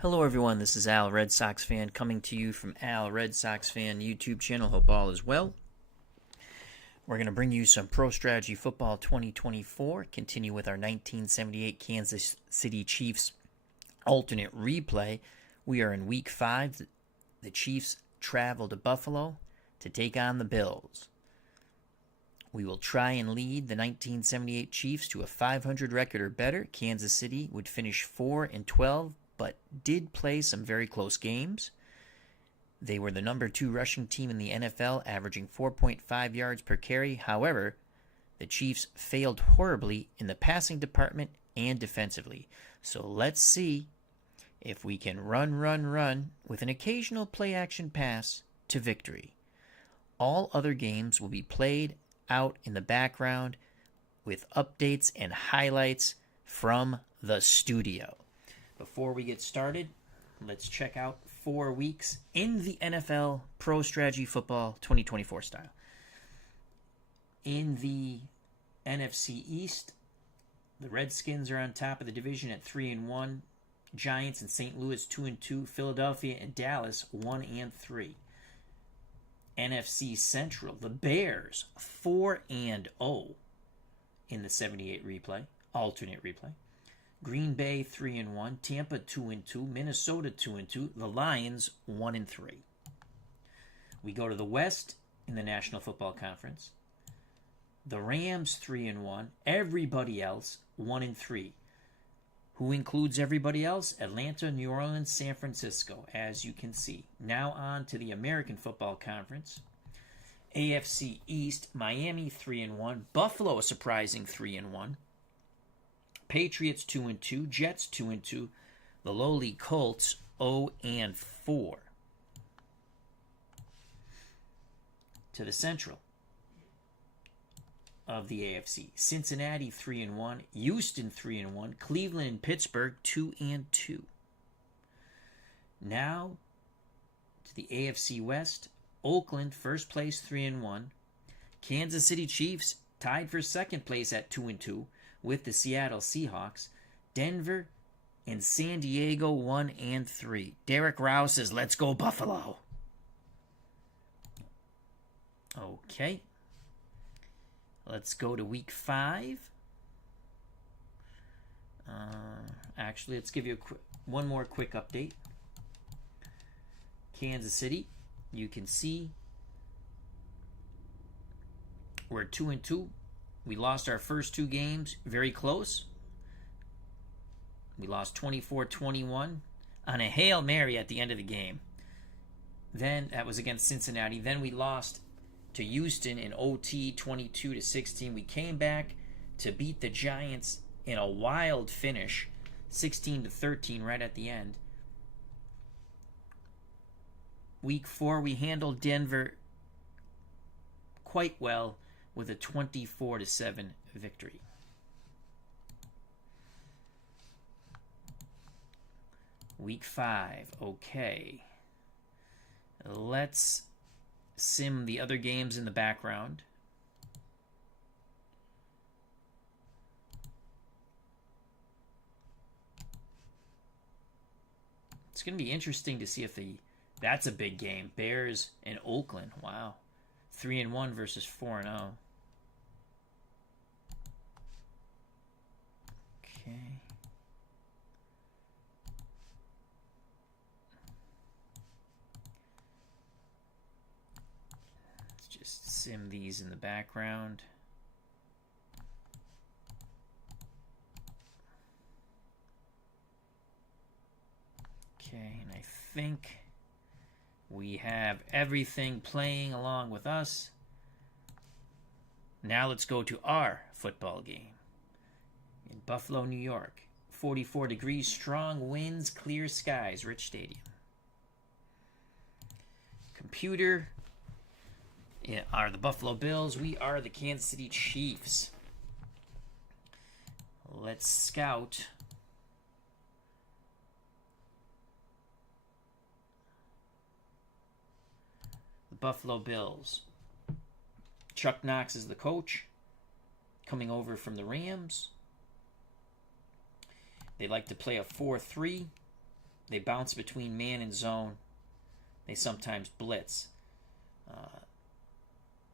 Hello everyone, this is Al RedSoxFan coming to you from Al RedSoxFan YouTube channel. Hope all is well. We're going to bring you some Pro Strategy Football 2024, continue with our 1978 Kansas City Chiefs alternate replay. We are in Week 5. The Chiefs travel to Buffalo to take on the Bills. We will try and lead the 1978 Chiefs to a 500 record or better. Kansas City would finish 4-12, but did play some very close games. They were the number 2 rushing team in the NFL, averaging 4.5 yards per carry. However, the Chiefs failed horribly in the passing department and defensively. So let's see if we can run with an occasional play-action pass to victory. All other games will be played out in the background with updates and highlights from the studio. Before we get started, let's check out 4 weeks in the NFL Pro Strategy Football 2024 style. In the NFC East, the Redskins are on top of the division at 3-1. Giants and St. Louis 2-2. Philadelphia and Dallas 1-3. NFC Central, the Bears 4-0 in the 78 replay, alternate replay. Green Bay 3-1, Tampa 2-2, Minnesota 2-2, the Lions 1-3. We go to the West in the National Football Conference. The Rams 3-1, everybody else 1-3. Who includes everybody else? Atlanta, New Orleans, San Francisco, as you can see. Now on to the American Football Conference. AFC East, Miami 3-1, Buffalo a surprising 3-1. Patriots 2-2, Jets 2-2, the lowly Colts 0-4. To the Central of the AFC, Cincinnati 3-1, Houston 3-1, Cleveland and Pittsburgh 2-2. Now to the AFC West, Oakland first place 3-1, Kansas City Chiefs tied for second place at 2-2 with the Seattle Seahawks, Denver and San Diego 1-3. Derek Rouse says, "Let's go Buffalo." Okay. Let's go to Week 5. Actually, let's give you one more quick update. Kansas City, you can see we're 2-2. We lost our first 2 games very close. We lost 24-21 on a Hail Mary at the end of the game. Then that was against Cincinnati. Then we lost to Houston in OT 22-16. We came back to beat the Giants in a wild finish, 16-13 right at the end. Week 4, we handled Denver quite well with a 24-7 victory. Week 5, okay. Let's sim the other games in the background. It's going to be interesting to see if that's a big game. Bears and Oakland. Wow. 3-1 versus 4-0. Okay. Let's just sim these in the background. Okay, and I think we have everything playing along with us. Now let's go to our football game in Buffalo, New York. 44 degrees, strong winds, clear skies, Rich Stadium. Computer are the Buffalo Bills. We are the Kansas City Chiefs. Let's scout the Buffalo Bills. Chuck Knox is the coach, coming over from the Rams. They like to play a 4-3. They bounce between man and zone. They sometimes blitz.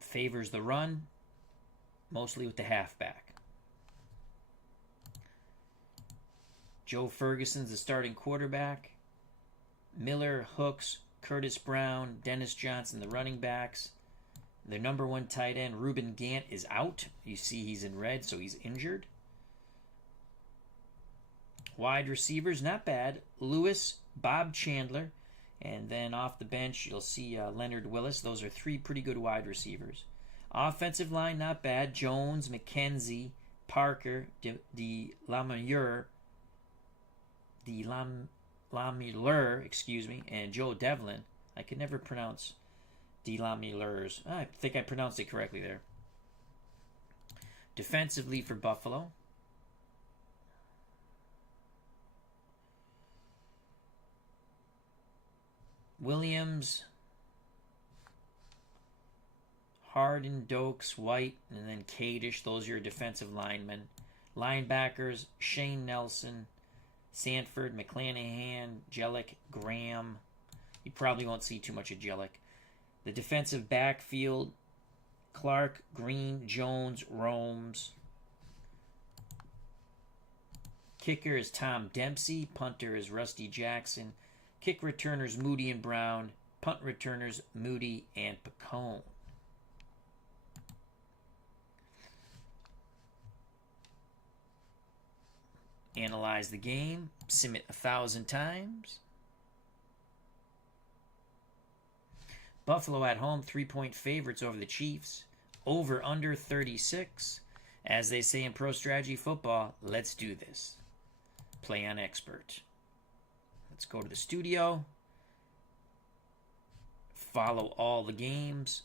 Favors the run, mostly with the halfback. Joe Ferguson's the starting quarterback. Miller, Hooks, Curtis Brown, Dennis Johnson, the running backs. Their number one tight end, Reuben Gant, is out. You see he's in red, so he's injured. Wide receivers, not bad. Lewis, Bob Chandler, and then off the bench, you'll see Leonard Willis. Those are three pretty good wide receivers. Offensive line, not bad. Jones, McKenzie, Parker, De Lamure, and Joe Devlin. I could never pronounce De Lamuleurs. I think I pronounced it correctly there. Defensively for Buffalo, Williams, Harden, Dokes, White, and then Kadish. Those are your defensive linemen. Linebackers, Shane Nelson, Sanford, McClanahan, Jellick, Graham. You probably won't see too much of Jellick. The defensive backfield, Clark, Green, Jones, Romes. Kicker is Tom Dempsey. Punter is Rusty Jackson. Kick returners, Moody and Brown. Punt returners, Moody and Picone. Analyze the game. Sim it 1,000 times. Buffalo at home, 3-point favorites over the Chiefs. Over under 36. As they say in Pro Strategy Football, let's do this. Play on expert. Let's go to the studio. Follow all the games.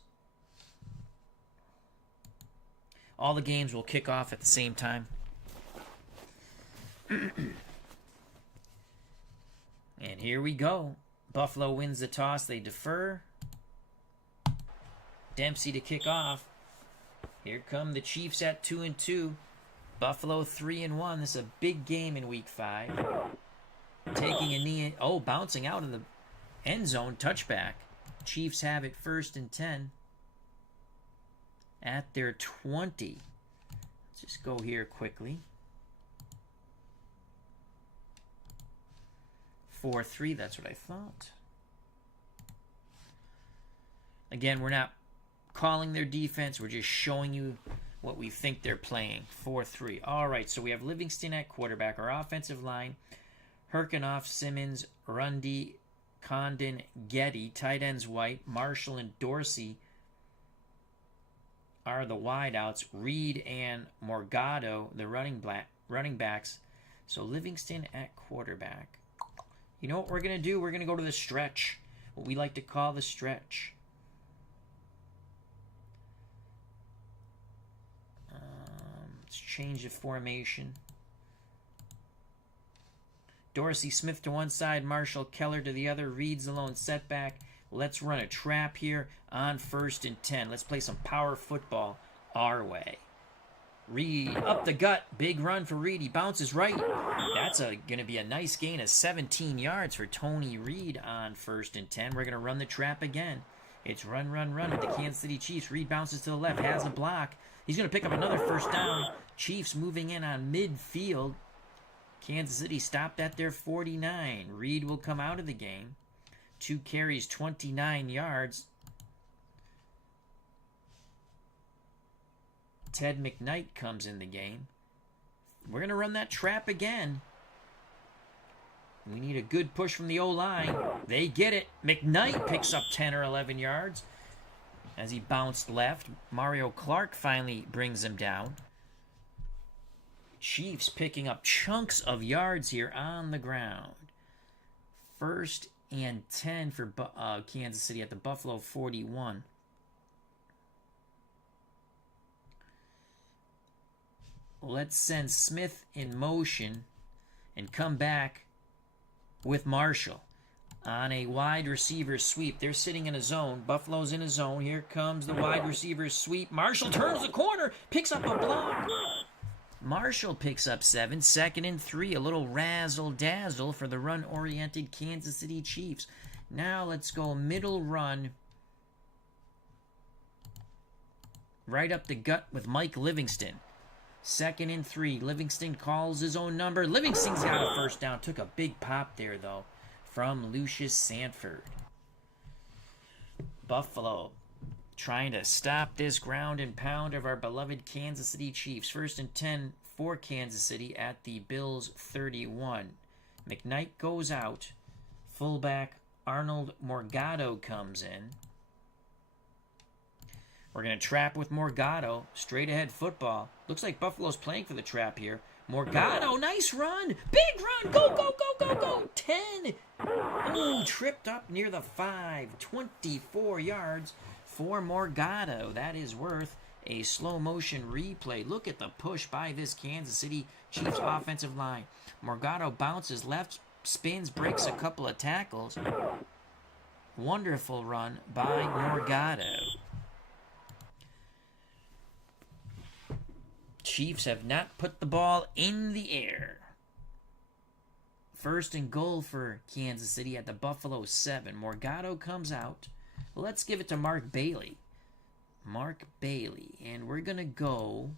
All the games will kick off at the same time. And here we go. Buffalo wins the toss. They defer. Dempsey to kick off. Here come the Chiefs at 2-2. Buffalo 3-1. This is a big game in Week 5. Taking a knee. Bouncing out of the end zone. Touchback. Chiefs have it 1st and 10. At their 20. Let's just go here quickly. 4-3. That's what I thought. Again, we're not calling their defense. We're just showing you what we think they're playing. 4-3. All right, so we have Livingston at quarterback. Our offensive line, Herkinoff, Simmons, Rundy, Condon, Getty. Tight ends, White, Marshall, and Dorsey are the wideouts. Reed and Morgado, the running backs. So Livingston at quarterback. You know what we're going to do? We're going to go to the stretch. What we like to call the stretch. Let's change the formation. Dorsey, Smith to one side, Marshall, Keller to the other. Reed's alone setback. Let's run a trap here on 1st and 10. Let's play some power football our way. Reed up the gut. Big run for Reed. He bounces right. That's going to be a nice gain of 17 yards for Tony Reed on 1st and 10. We're going to run the trap again. It's run with the Kansas City Chiefs. Reed bounces to the left. Has a block. He's going to pick up another 1st down. Chiefs moving in on midfield. Kansas City stopped at their 49. Reed will come out of the game. 2 carries, 29 yards. Ted McKnight comes in the game. We're going to run that trap again. We need a good push from the O-line. They get it. McKnight picks up 10 or 11 yards as he bounced left. Mario Clark finally brings him down. Chiefs picking up chunks of yards here on the ground. 1st and 10 for Kansas City at the Buffalo 41. Let's send Smith in motion and come back with Marshall on a wide receiver sweep. They're sitting in a zone. Buffalo's in a zone. Here comes the wide receiver sweep. Marshall turns the corner, picks up a block. Marshall picks up 7. 2nd and 3. A little razzle-dazzle for the run-oriented Kansas City Chiefs. Now let's go middle run. Right up the gut with Mike Livingston. 2nd and 3. Livingston calls his own number. Livingston's got a first down. Took a big pop there, though, from Lucius Sanford. Buffalo trying to stop this ground and pound of our beloved Kansas City Chiefs. 1st and 10 for Kansas City at the Bills' 31. McKnight goes out. Fullback Arnold Morgado comes in. We're going to trap with Morgado. Straight ahead football. Looks like Buffalo's playing for the trap here. Morgado, nice run. Big run. Go, go, go, go, go. 10. Oh, tripped up near the 5. 24 yards for Morgado. That is worth a slow motion replay. Look at the push by this Kansas City Chiefs offensive line. Morgado bounces left, spins, breaks a couple of tackles. Wonderful run by Morgado. Chiefs have not put the ball in the air. 1st and goal for Kansas City at the Buffalo 7. Morgado comes out. Let's give it to Mark Bailey. Mark Bailey. And we're going to go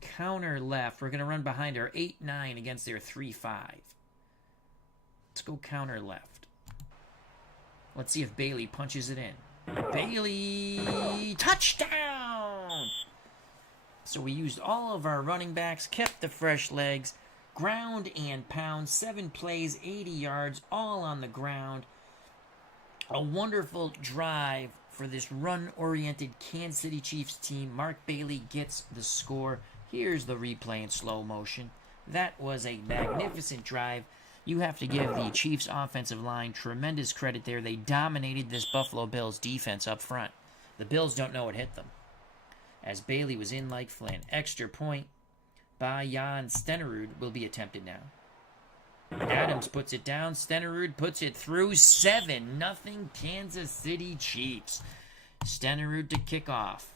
counter left. We're going to run behind our 8-9 against their 3-5. Let's go counter left. Let's see if Bailey punches it in. Bailey! Touchdown! So we used all of our running backs, kept the fresh legs, ground and pound, 7 plays, 80 yards, all on the ground. A wonderful drive for this run-oriented Kansas City Chiefs team. Mark Bailey gets the score. Here's the replay in slow motion. That was a magnificent drive. You have to give the Chiefs offensive line tremendous credit there. They dominated this Buffalo Bills defense up front. The Bills don't know what hit them, as Bailey was in like Flynn. Extra point by Jan Stenerud will be attempted now. Adams puts it down. Stenerud puts it through. 7-0 Kansas City Chiefs. Stenerud to kick off.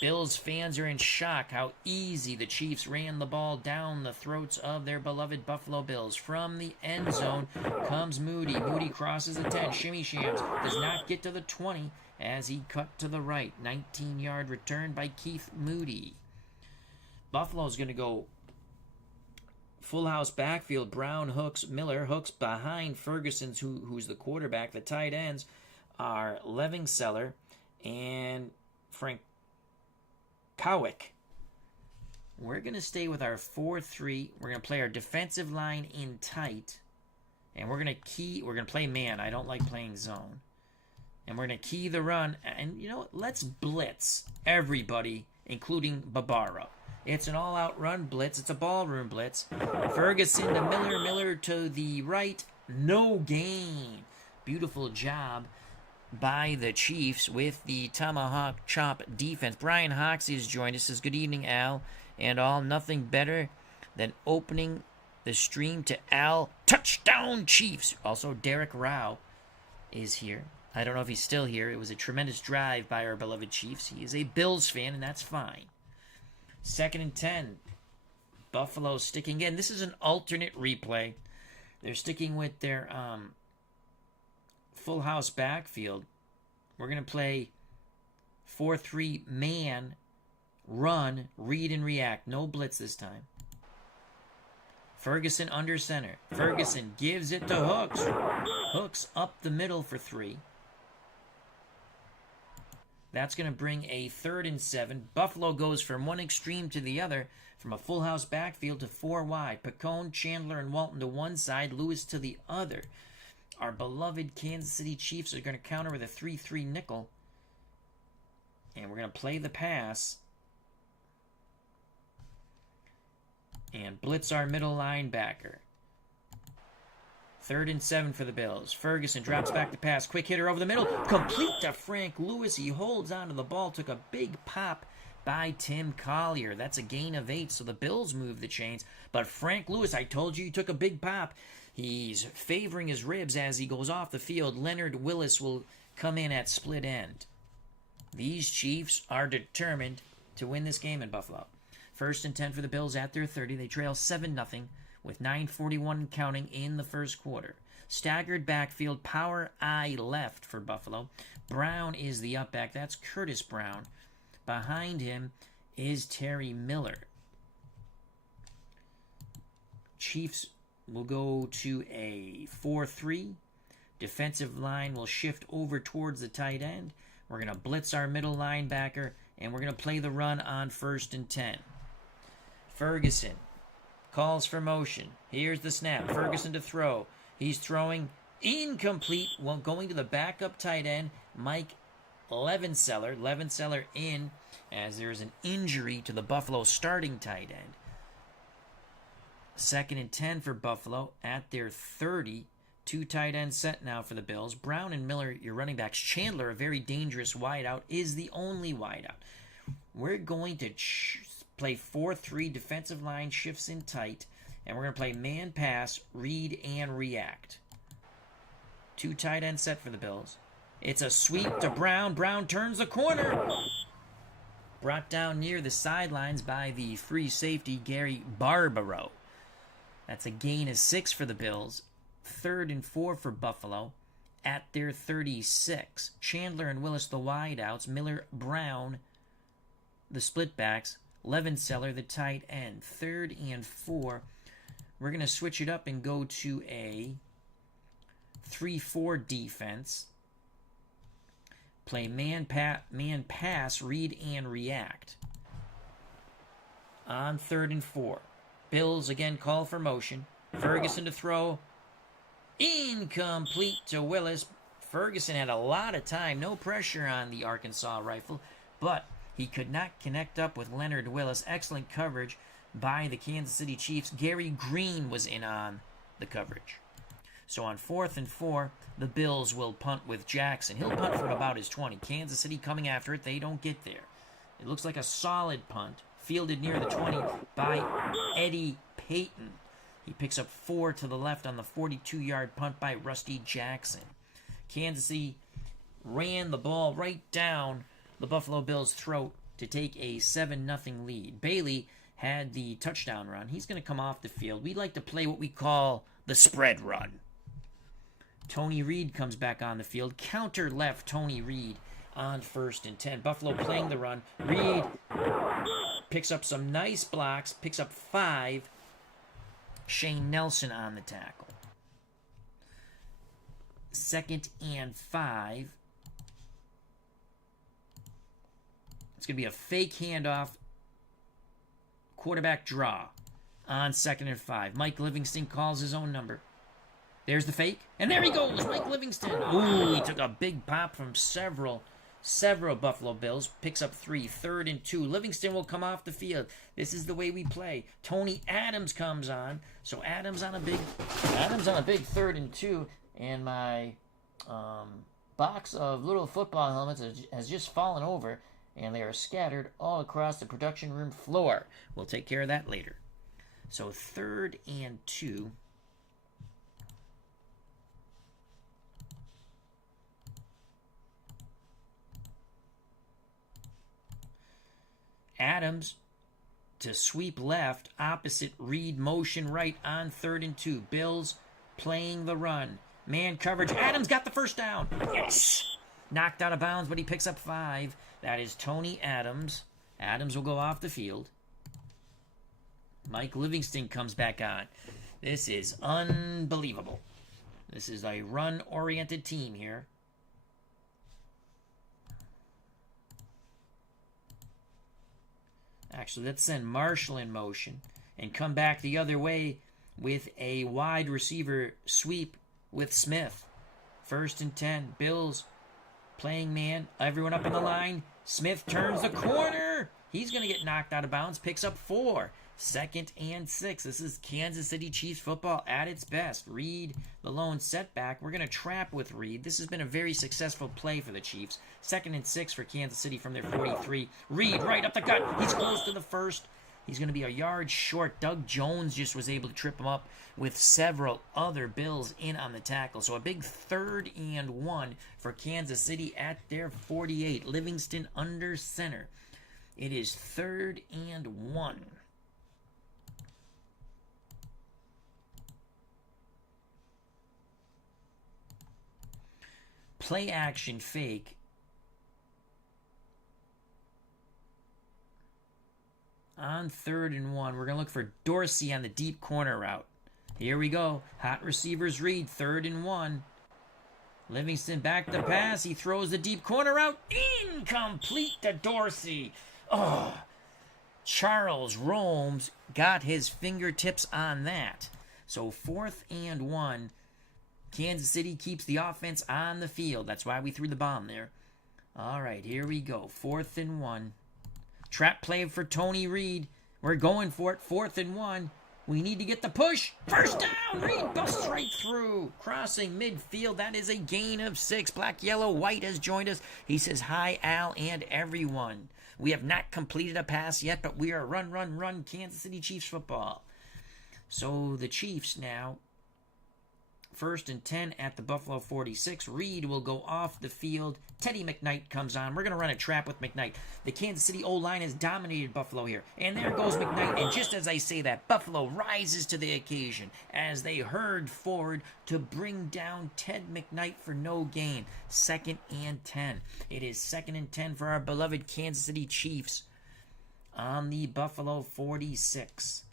Bills fans are in shock how easy the Chiefs ran the ball down the throats of their beloved Buffalo Bills. From the end zone comes Moody. Moody crosses the 10. Shimmy Shams does not get to the 20 as he cut to the right. 19-yard return by Keith Moody. Buffalo's going to go full house backfield. Brown, Hooks, Miller. Hooks behind Ferguson's, who's the quarterback. The tight ends are Levingseller and Frank Kowick. We're going to stay with our 4-3. We're going to play our defensive line in tight. And we're going to play man. I don't like playing zone. And we're going to key the run. And you know what? Let's blitz everybody, including Barbaro. It's an all-out run blitz. It's a ballroom blitz. Ferguson to Miller. Miller to the right. No gain. Beautiful job by the Chiefs with the tomahawk chop defense. Brian Hoxie has joined us. Says, good evening, Al and all. Nothing better than opening the stream to Al. Touchdown, Chiefs. Also, Derek Rao is here. I don't know if he's still here. It was a tremendous drive by our beloved Chiefs. He is a Bills fan, and that's fine. 2nd and 10. Buffalo sticking in. This is an alternate replay. They're sticking with their full house backfield. We're going to play 4-3 man, run, read, and react. No blitz this time. Ferguson under center. Ferguson gives it to Hooks. Hooks up the middle for 3. That's going to bring a 3rd and 7. Buffalo goes from one extreme to the other, from a full house backfield to 4 wide. Picone, Chandler, and Walton to one side, Lewis to the other. Our beloved Kansas City Chiefs are going to counter with a 3-3 nickel. And we're going to play the pass. And blitz our middle linebacker. 3rd and 7 for the Bills. Ferguson drops back to pass. Quick hitter over the middle. Complete to Frank Lewis. He holds onto the ball. Took a big pop by Tim Collier. That's a gain of 8, so the Bills move the chains. But Frank Lewis, I told you he took a big pop. He's favoring his ribs as he goes off the field. Leonard Willis will come in at split end. These Chiefs are determined to win this game in Buffalo. 1st and 10 for the Bills at their 30. They trail 7-0 with 9:41 counting in the first quarter. Staggered backfield, power I left for Buffalo. Brown is the up back. That's Curtis Brown. Behind him is Terry Miller. Chiefs will go to a 4-3. Defensive line will shift over towards the tight end. We're going to blitz our middle linebacker, and we're going to play the run on 1st and 10. Ferguson calls for motion. Here's the snap. Ferguson to throw. He's throwing incomplete. Well, going to the backup tight end, Mike Levenseller. Levenseller in as there's an injury to the Buffalo starting tight end. 2nd and 10 for Buffalo at their 30. 2 tight ends set now for the Bills. Brown and Miller, your running backs. Chandler, a very dangerous wideout, is the only wideout. We're going to play 4-3. Defensive line shifts in tight. And we're going to play man pass, read, and react. 2 tight ends set for the Bills. It's a sweep to Brown. Brown turns the corner. Brought down near the sidelines by the free safety, Gary Barbaro. That's a gain of 6 for the Bills. 3rd and 4 for Buffalo at their 36. Chandler and Willis, the wideouts. Miller, Brown, the split backs. Levenseller, the tight end. 3rd and 4. We're going to switch it up and go to a 3-4 defense. Play man pass, read, and react. On 3rd and 4. Bills again call for motion. Ferguson to throw. Incomplete to Willis. Ferguson had a lot of time. No pressure on the Arkansas rifle. But he could not connect up with Leonard Willis. Excellent coverage by the Kansas City Chiefs. Gary Green was in on the coverage. So on 4th and 4, the Bills will punt with Jackson. He'll punt from about his 20. Kansas City coming after it. They don't get there. It looks like a solid punt. Fielded near the 20 by Eddie Payton. He picks up 4 to the left on the 42-yard punt by Rusty Jackson. Kansas City ran the ball right down the Buffalo Bills' throat to take a 7-0 lead. Bailey had the touchdown run. He's going to come off the field. We like to play what we call the spread run. Tony Reed comes back on the field. Counter left Tony Reed on 1st and 10. Buffalo playing the run. Reed picks up some nice blocks. Picks up 5. Shane Nelson on the tackle. 2nd and 5. It's going to be a fake handoff. Quarterback draw on 2nd and 5. Mike Livingston calls his own number. There's the fake. And there he goes, Mike Livingston. Ooh, he took a big pop from several Buffalo Bills. Picks up 3. 3rd and 2. Livingston will come off the field. This is the way we play. Tony Adams comes on. So Adams on a big 3rd and 2. And my box of little football helmets has just fallen over. And they are scattered all across the production room floor. We'll take care of that later. So 3rd and 2. Adams to sweep left, opposite Reed, motion right on 3rd and 2. Bills playing the run. Man coverage. Adams got the first down. Yes! Knocked out of bounds, but he picks up 5. That is Tony Adams. Adams will go off the field. Mike Livingston comes back on. This is unbelievable. This is a run-oriented team here. Actually, let's send Marshall in motion and come back the other way with a wide receiver sweep with Smith. 1st and 10. Bills playing man. Everyone up on the line. Smith turns the corner. He's going to get knocked out of bounds. Picks up 4. 2nd and 6. This is Kansas City Chiefs football at its best. Reed, the lone setback. We're going to trap with Reed. This has been a very successful play for the Chiefs. 2nd and 6 for Kansas City from their 43. Reed right up the gut. He's close to the first. He's going to be a yard short. Doug Jones just was able to trip him up with several other Bills in on the tackle. So a big 3rd and 1 for Kansas City at their 48. Livingston under center. It is 3rd and 1. Play action fake. On 3rd and 1, we're going to look for Dorsey on the deep corner route. Here we go. Hot receivers read. 3rd and 1. Livingston back the pass. He throws the deep corner route. Incomplete to Dorsey. Oh, Charles Romes got his fingertips on that. So 4th and 1. Kansas City keeps the offense on the field. That's why we threw the bomb there. All right, here we go. 4th and 1. Trap play for Tony Reed. We're going for it. 4th and 1. We need to get the push. First down. Reed busts right through. Crossing midfield. That is a gain of 6. Black, yellow, white has joined us. He says, hi, Al, and everyone. We have not completed a pass yet, but we are run, Kansas City Chiefs football. So the Chiefs now, 1st and 10 at the Buffalo 46. Reed will go off the field. Teddy McKnight comes on. We're going to run a trap with McKnight. The Kansas City O-line has dominated Buffalo here. And there goes McKnight. And just as I say that, Buffalo rises to the occasion as they hurd forward to bring down Ted McKnight for no gain. 2nd and 10. It is 2nd and 10 for our beloved Kansas City Chiefs on the Buffalo 46.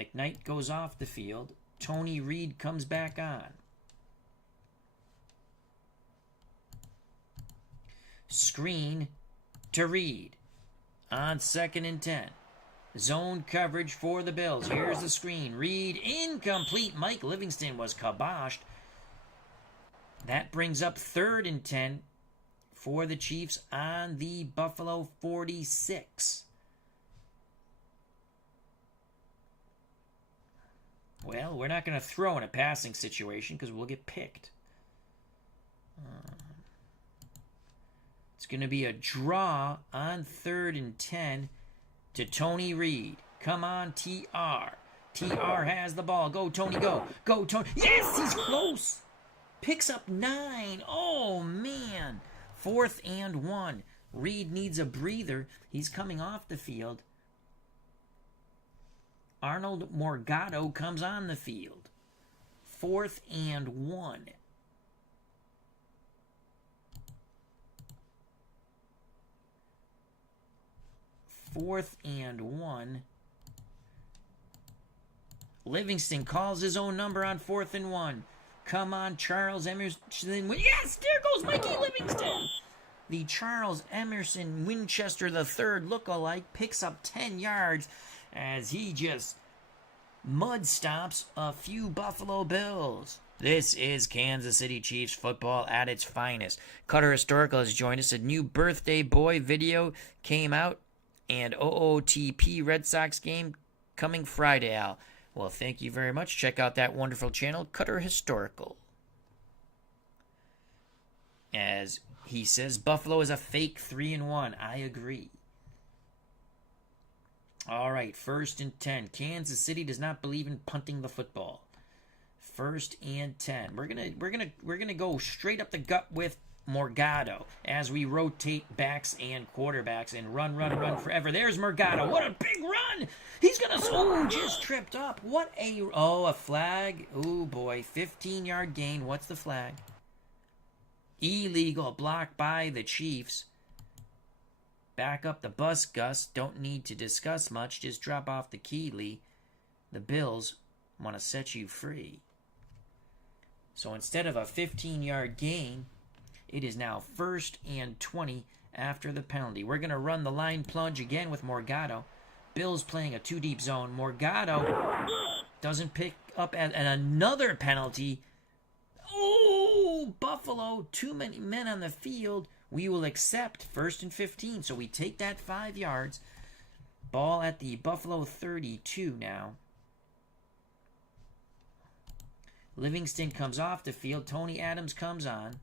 McKnight goes off the field. Tony Reed comes back on. Screen to Reed on 2nd and 10. Zone coverage for the Bills. Here's the screen. Reed incomplete. Mike Livingston was kiboshed. That brings up 3rd and 10 for the Chiefs on the Buffalo 46. Well, we're not going to throw in a passing situation because we'll get picked. It's going to be a draw on 3rd and 10 to Tony Reed. Come on, TR. TR has the ball. Go, Tony, go. Go, Tony. Yes, he's close. Picks up 9. Oh, man. 4th and 1. Reed needs a breather. He's coming off the field. Arnold Morgado comes on the field. 4th and 1. Livingston calls his own number on 4th and 1. Come on, Charles Emerson. Yes, there goes Mikey Livingston. The Charles Emerson Winchester III lookalike picks up 10 yards as he just mud stomps a few Buffalo Bills. This is Kansas City Chiefs football at its finest. Cutter Historical has joined us. A new birthday boy video came out, and OOTP Red Sox game coming Friday, Al. Well, thank you very much. Check out that wonderful channel, Cutter Historical. As he says, Buffalo is a fake 3-1. I agree. All right, 1st and 10. Kansas City does not believe in punting the football. 1st and 10. We're gonna go straight up the gut with Morgado as we rotate backs and quarterbacks and run forever. There's Morgado. What a big run! He's gonna just tripped up. A flag. Oh boy, 15-yard gain. What's the flag? Illegal block by the Chiefs. Back up the bus, Gus. Don't need to discuss much. Just drop off the key, Lee. The Bills want to set you free. So instead of a 15-yard gain, it is now 1st and 20 after the penalty. We're going to run the line plunge again with Morgado. Bills playing a 2-deep zone. Morgado doesn't pick up at another penalty. Oh, Buffalo, too many men on the field. We will accept 1st and 15. So we take that 5 yards. Ball at the Buffalo 32 now. Livingston comes off the field. Tony Adams comes on.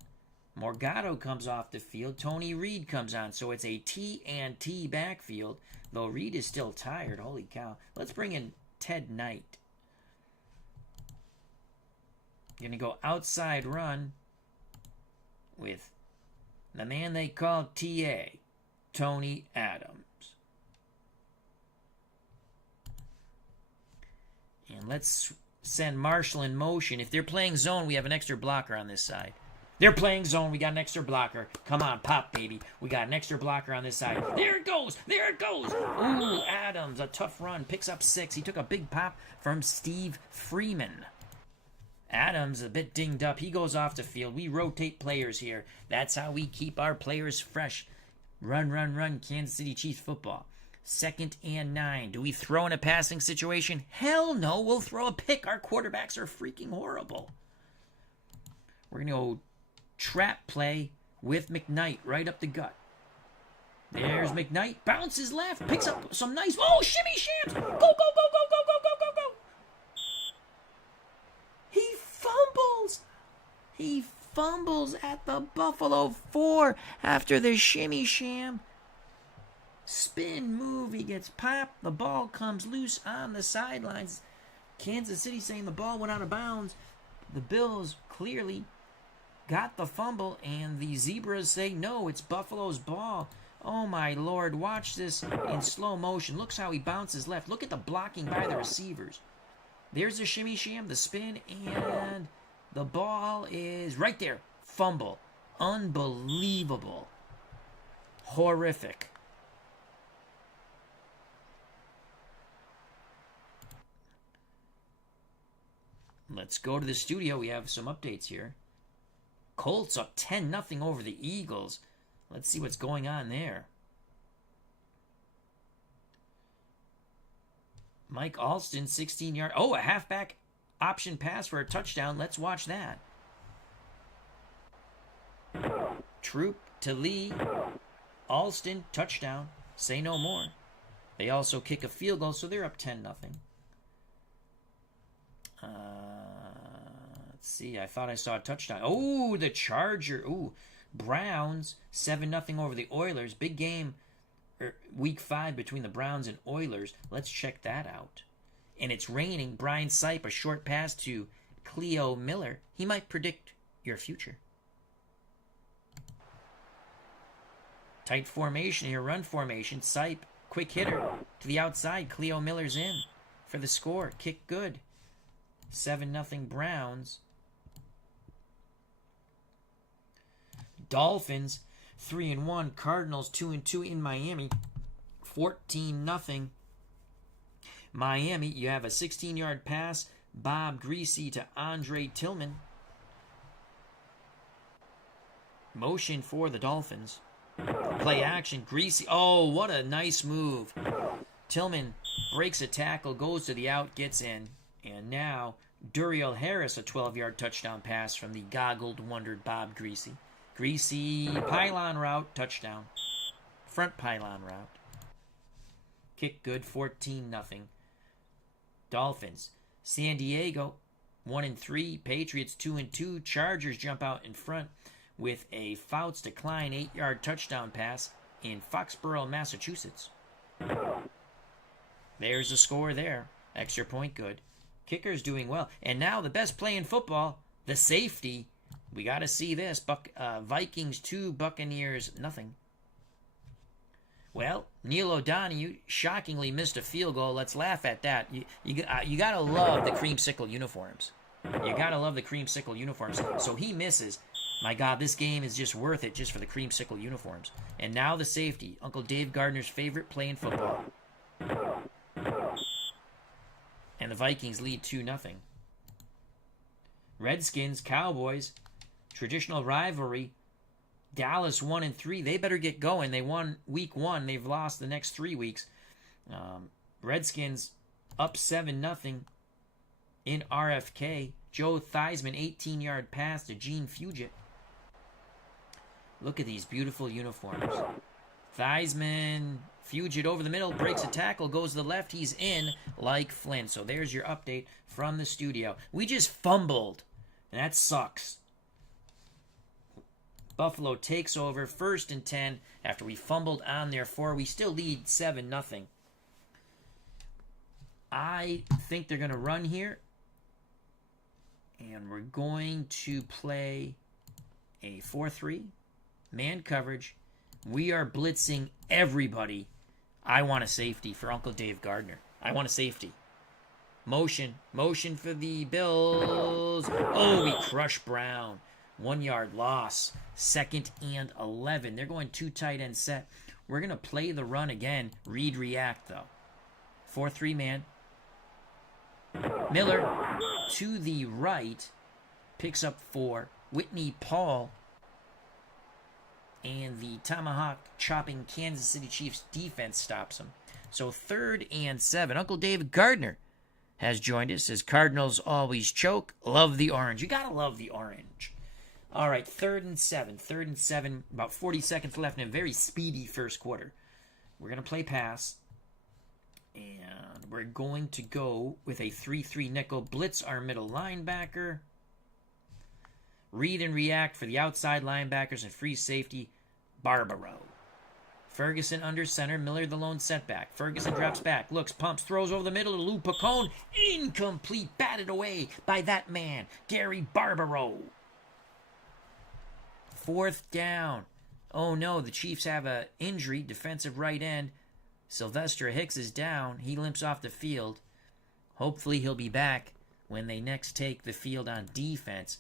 Morgado comes off the field. Tony Reed comes on. So it's a T&T backfield. Though Reed is still tired. Holy cow. Let's bring in Ted Knight. Going to go outside run with the man they call TA, Tony Adams. And let's send Marshall in motion. If they're playing zone, we have an extra blocker on this side. They're playing zone. We got an extra blocker. Come on, pop, baby. We got an extra blocker on this side. There it goes. There it goes. Ooh, Adams, a tough run. Picks up 6. He took a big pop from Steve Freeman. Adams, a bit dinged up. He goes off the field. We rotate players here. That's how we keep our players fresh. Run, run, run, Kansas City Chiefs football. 2nd and 9. Do we throw in a passing situation? Hell no. We'll throw a pick. Our quarterbacks are freaking horrible. We're going to go trap play with McKnight right up the gut. There's McKnight. Bounces left. Picks up some nice... Oh, shimmy shams. Go, go, go, go, go, go, go, go, go. He fumbles. He fumbles at the Buffalo 4 after the shimmy sham. Spin move. He gets popped. The ball comes loose on the sidelines. Kansas City saying the ball went out of bounds. The Bills clearly got the fumble, and the Zebras say, no, it's Buffalo's ball. Oh, my Lord. Watch this in slow motion. Looks how he bounces left. Look at the blocking by the receivers. There's the shimmy sham, the spin, and the ball is right there. Fumble. Unbelievable. Horrific. Let's go to the studio. We have some updates here. Colts up 10-0 over the Eagles. Let's see what's going on there. Mike Alston, 16-yard. Oh, a halfback option pass for a touchdown. Let's watch that. Troop to Lee. Alston, touchdown. Say no more. They also kick a field goal, so they're up 10-0. Let's see. I thought I saw a touchdown. Oh, the Charger. Ooh, Browns 7-0 over the Oilers. Big game. Week 5 between the Browns and Oilers. Let's check that out. And it's raining. Brian Sipe, a short pass to Cleo Miller. He might predict your future. Tight formation here. Run formation. Sipe, quick hitter to the outside. Cleo Miller's in for the score. Kick good. 7-0 Browns. Dolphins 3-1. Cardinals 2-2 in Miami. 14-0. Miami, you have a 16-yard pass. Bob Greasy to Andre Tillman. Motion for the Dolphins. Play action. Greasy. Oh, what a nice move. Tillman breaks a tackle, goes to the out, gets in. And now, Duriel Harris, a 12-yard touchdown pass from the goggled, wondered Bob Greasy. Greasy pylon route, touchdown. Front pylon route. Kick good, 14-0. Dolphins. San Diego, 1-3. Patriots, 2-2. Chargers jump out in front with a Fouts to Klein 8-yard touchdown pass in Foxborough, Massachusetts. There's the score there. Extra point good. Kicker's doing well. And now the best play in football, the safety. We got to see this. Vikings 2, Buccaneers nothing. Well, Neil O'Donoghue shockingly missed a field goal. Let's laugh at that. You got to love the creamsicle uniforms. You got to love the creamsicle uniforms. So he misses. My God, this game is just worth it just for the creamsicle uniforms. And now the safety. Uncle Dave Gardner's favorite play in football. And the Vikings lead 2-0. Redskins, Cowboys, traditional rivalry. Dallas 1-3. They better get going. They won week 1. They've lost the next 3 weeks. Redskins up 7-0 in RFK. Joe Theismann, 18-yard pass to Gene Fugit. Look at these beautiful uniforms. Theismann, Fugit over the middle, breaks a tackle, goes to the left. He's in like Flint. So there's your update from the studio. We just fumbled. And that sucks. Buffalo takes over 1st and 10 after we fumbled on their 4. We still lead 7-0. I think they're going to run here. And we're going to play a 4-3. Man coverage. We are blitzing everybody. I want a safety for Uncle Dave Gardner. I want a safety. Motion for the Bills. Oh, we crushed Brown. 1 yard loss. 2nd and 11. They're going 2 tight end set. We're going to play the run again. Read react, though. 4-3 man. Miller to the right. Picks up 4. Whitney Paul. And the tomahawk chopping Kansas City Chiefs defense stops him. So 3rd and 7. Uncle David Gardner has joined us. Says Cardinals always choke. Love the orange. You gotta love the orange. All right, 3rd and 7. 3rd and 7. About 40 seconds left in a very speedy first quarter. We're gonna play pass. And we're going to go with a 3-3 nickel. Blitz our middle linebacker. Read and react for the outside linebackers and free safety, Barbaro. Ferguson under center, Miller the lone setback. Ferguson drops back, looks, pumps, throws over the middle to Lou Pacone. Incomplete, batted away by that man, Gary Barbaro. 4th down. Oh no, the Chiefs have an injury, defensive right end. Sylvester Hicks is down. He limps off the field. Hopefully he'll be back when they next take the field on defense.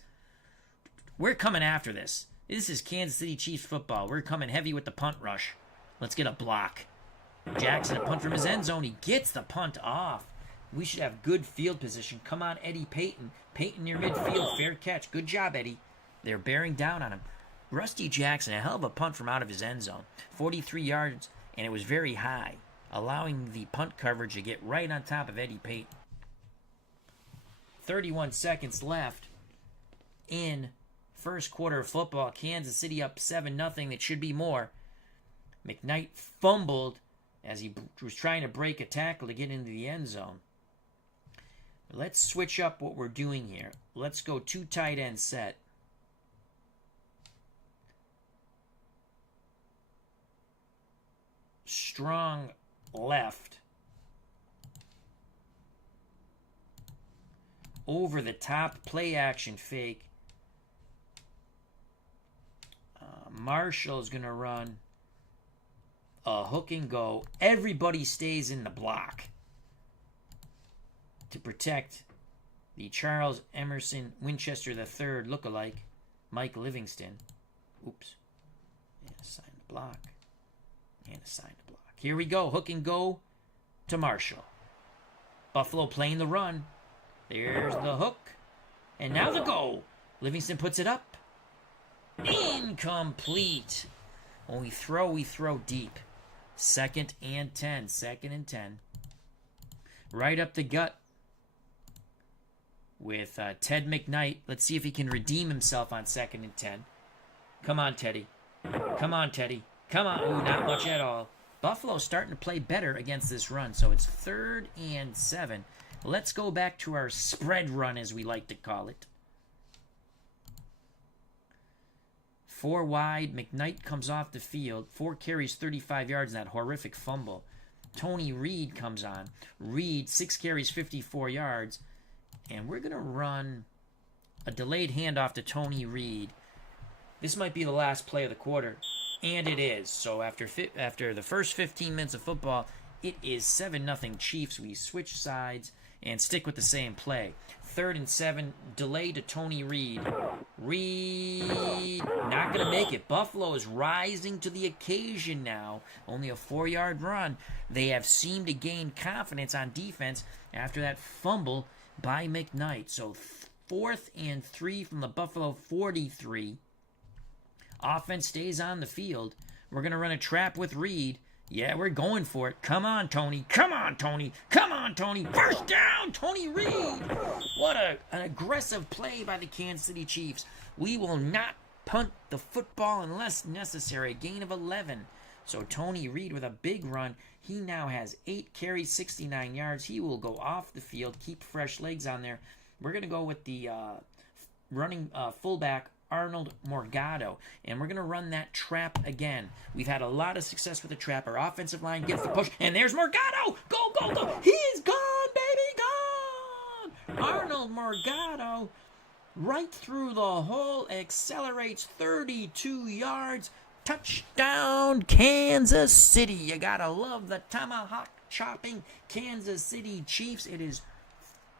We're coming after this. This is Kansas City Chiefs football. We're coming heavy with the punt rush. Let's get a block. Jackson, a punt from his end zone. He gets the punt off. We should have good field position. Come on, Eddie Payton. Payton near midfield. Fair catch. Good job, Eddie. They're bearing down on him. Rusty Jackson, a hell of a punt from out of his end zone. 43 yards, and it was very high, allowing the punt coverage to get right on top of Eddie Payton. 31 seconds left in first quarter of football. Kansas City up 7-0. It should be more. McKnight fumbled as he was trying to break a tackle to get into the end zone. Let's switch up what we're doing here. Let's go 2 tight end set. Strong left. Over the top play action fake. Marshall is going to run a hook and go. Everybody stays in the block to protect the Charles Emerson Winchester III lookalike, Mike Livingston. Oops. And assign the block. And assign the block. Here we go. Hook and go to Marshall. Buffalo playing the run. There's the hook. And now the goal. Livingston puts it up. Incomplete. When we throw deep. 2nd and 10. 2nd and 10. Right up the gut with Ted McKnight. Let's see if he can redeem himself on 2nd and 10. Come on, Teddy. Come on, Teddy. Come on. Ooh, not much at all. Buffalo's starting to play better against this run, so it's 3rd and 7. Let's go back to our spread run, as we like to call it. 4 wide. McKnight comes off the field. 4 carries, 35 yards, and that horrific fumble. Tony Reed comes on. Reed, 6 carries, 54 yards. And we're going to run a delayed handoff to Tony Reed. This might be the last play of the quarter. And it is. So after the first 15 minutes of football, it is 7-0 Chiefs. We switch sides and stick with the same play. 3rd and 7, delay to Tony Reed. Reed, not going to make it. Buffalo is rising to the occasion now. Only a 4-yard run. They have seemed to gain confidence on defense after that fumble by McKnight. So 4th and 3 from the Buffalo 43. Offense stays on the field. We're going to run a trap with Reed. Yeah, we're going for it. Come on, Tony. Come on, Tony. Come on, Tony. First down, Tony Reed. What an aggressive play by the Kansas City Chiefs. We will not punt the football unless necessary. A gain of 11. So Tony Reed with a big run. He now has 8 carries, 69 yards. He will go off the field, keep fresh legs on there. We're going to go with the running fullback, Arnold Morgado, and we're going to run that trap again. We've had a lot of success with the trap. Our offensive line gets the push, and there's Morgado! Go, go, go! He's gone, baby, gone! Arnold Morgado, right through the hole, accelerates 32 yards. Touchdown, Kansas City. You got to love the tomahawk chopping Kansas City Chiefs. It is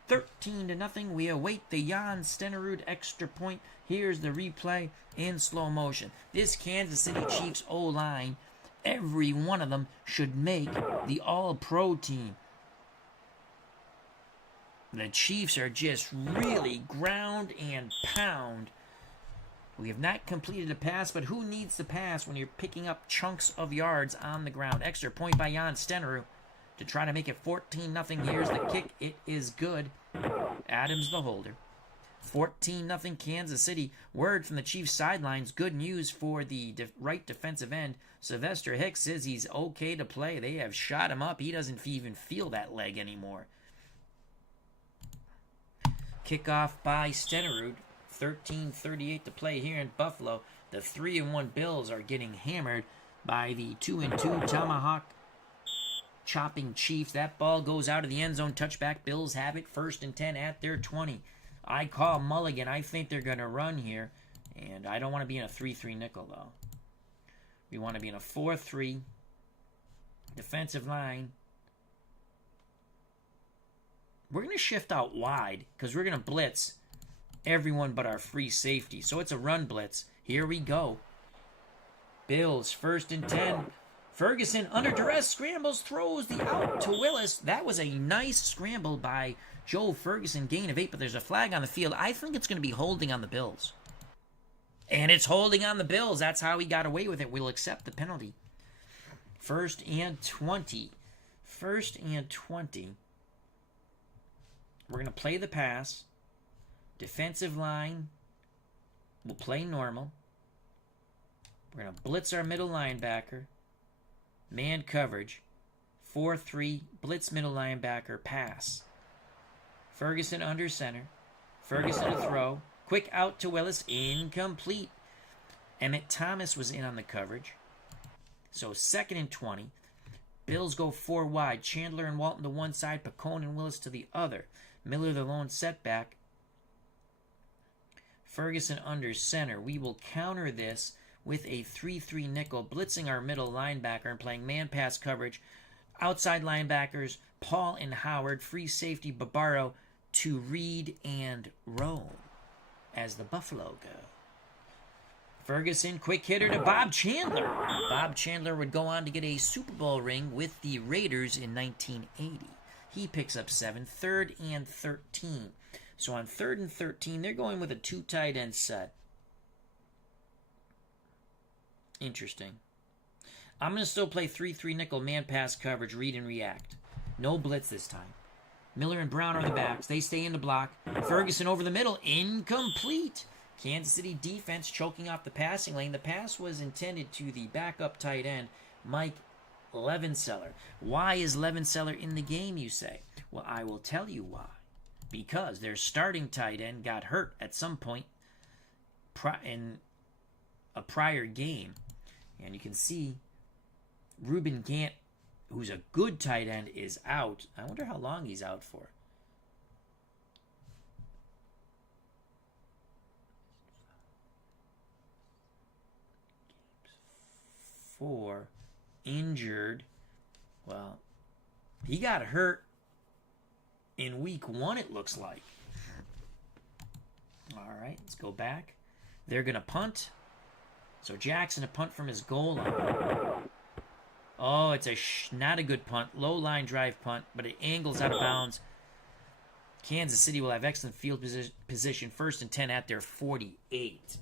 13-0. We await the Jan Stenerud extra point. Here's the replay in slow motion. This Kansas City Chiefs O-line, every one of them should make the All-Pro team. The Chiefs are just really ground and pound. We have not completed a pass, but who needs the pass when you're picking up chunks of yards on the ground? Extra point by Jan Stenerud to try to make it 14-0. Here's the kick. It is good. Adams the holder. 14-0 Kansas City. Word from the Chiefs sidelines. Good news for the right defensive end. Sylvester Hicks says he's okay to play. They have shot him up. He doesn't even feel that leg anymore. Kickoff by Stenerud. 13:38 to play here in Buffalo. The 3-1 Bills are getting hammered by the 2-2 Tomahawk chopping Chiefs. That ball goes out of the end zone. Touchback. Bills have it. 1st and 10 at their 20. I call Mulligan. I think they're going to run here. And I don't want to be in a 3-3 nickel, though. We want to be in a 4-3 defensive line. We're going to shift out wide because we're going to blitz everyone but our free safety. So it's a run blitz. Here we go. Bills, 1st and 10. Ferguson, under duress, scrambles, throws the out to Willis. That was a nice scramble by Joe Ferguson, gain of 8, but there's a flag on the field. I think it's going to be holding on the Bills. And it's holding on the Bills. That's how he got away with it. We'll accept the penalty. 1st and 20. 1st and 20. We're going to play the pass. Defensive line will play normal. We're going to blitz our middle linebacker. Man coverage. 4-3, blitz middle linebacker, pass. Ferguson under center. Ferguson to throw. Quick out to Willis. Incomplete. Emmett Thomas was in on the coverage. So 2nd and 20. Bills go 4 wide. Chandler and Walton to one side. Pacone and Willis to the other. Miller the lone setback. Ferguson under center. We will counter this with a 3-3 nickel, blitzing our middle linebacker and playing man-pass coverage. Outside linebackers, Paul and Howard. Free safety, Barbaro to Reed and Rome as the Buffalo go. Ferguson, quick hitter to Bob Chandler. Bob Chandler would go on to get a Super Bowl ring with the Raiders in 1980. He picks up 7, 3rd and 13. So on 3rd and 13, they're going with a 2 tight end set. Interesting. I'm going to still play 3-3 nickel man pass coverage, read and react. No blitz this time. Miller and Brown are the backs. They stay in the block. Ferguson over the middle. Incomplete. Kansas City defense choking off the passing lane. The pass was intended to the backup tight end, Mike Levenseller. Why is Levenseller in the game, you say? Well, I will tell you why. Because their starting tight end got hurt at some point in a prior game. And you can see Reuben Gant, who's a good tight end, is out. I wonder how long he's out for. For injured. Well, he got hurt in week 1, it looks like. All right, let's go back. They're going to punt. So Jackson, a punt from his goal line. Oh, it's not a good punt. Low line drive punt, but it angles out of bounds. Kansas City will have excellent field position. 1st and 10 at their 48.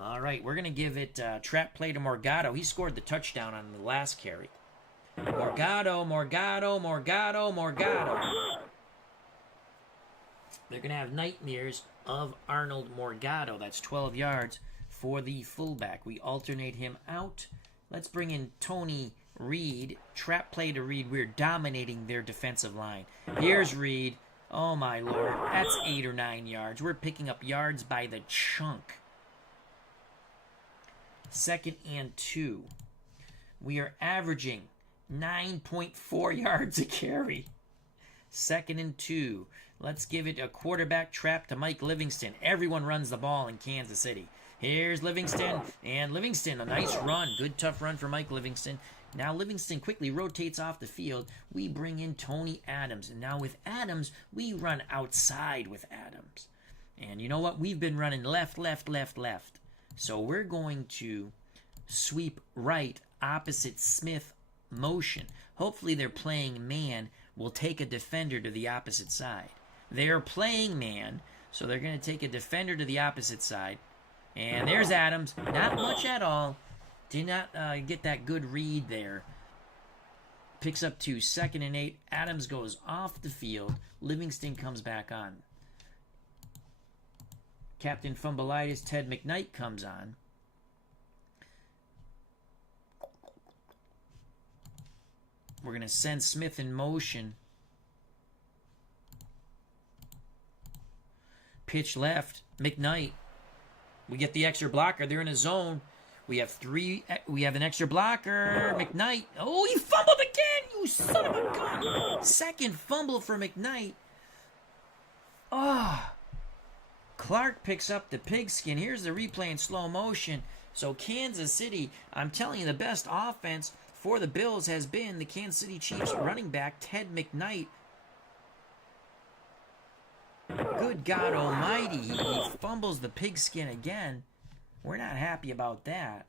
All right, we're going to give it trap play to Morgado. He scored the touchdown on the last carry. Morgado. They're going to have nightmares of Arnold Morgado. That's 12 yards for the fullback. We alternate him out. Let's bring in Tony Reed. Trap play to Reed. We're dominating their defensive line. Here's Reed. Oh, my Lord. That's 8 or 9 yards. We're picking up yards by the chunk. 2nd and 2. We are averaging 9.4 yards a carry. 2nd and 2. Let's give it a quarterback trap to Mike Livingston. Everyone runs the ball in Kansas City. Here's Livingston, and Livingston, a nice run. Good, tough run for Mike Livingston. Now Livingston quickly rotates off the field. We bring in Tony Adams, and now with Adams, we run outside with Adams. And you know what? We've been running left, left, left, left. So we're going to sweep right opposite Smith motion. Hopefully they're playing man. We'll take a defender to the opposite side. They're playing man, so they're going to take a defender to the opposite side. And there's Adams. Not much at all. Did not get that good read there. Picks up to 2nd and 8. Adams goes off the field. Livingston comes back on. Captain Fumbleitis, Ted McKnight, comes on. We're going to send Smith in motion. Pitch left. McKnight. We get the extra blocker. They're in a zone. We have an extra blocker. McKnight. Oh, he fumbled again, you son of a gun. Second fumble for McKnight. Oh. Clark picks up the pigskin. Here's the replay in slow motion. So Kansas City, I'm telling you, the best offense for the Bills has been the Kansas City Chiefs running back, Ted McKnight. Good God almighty. He fumbles the pigskin again. We're not happy about that.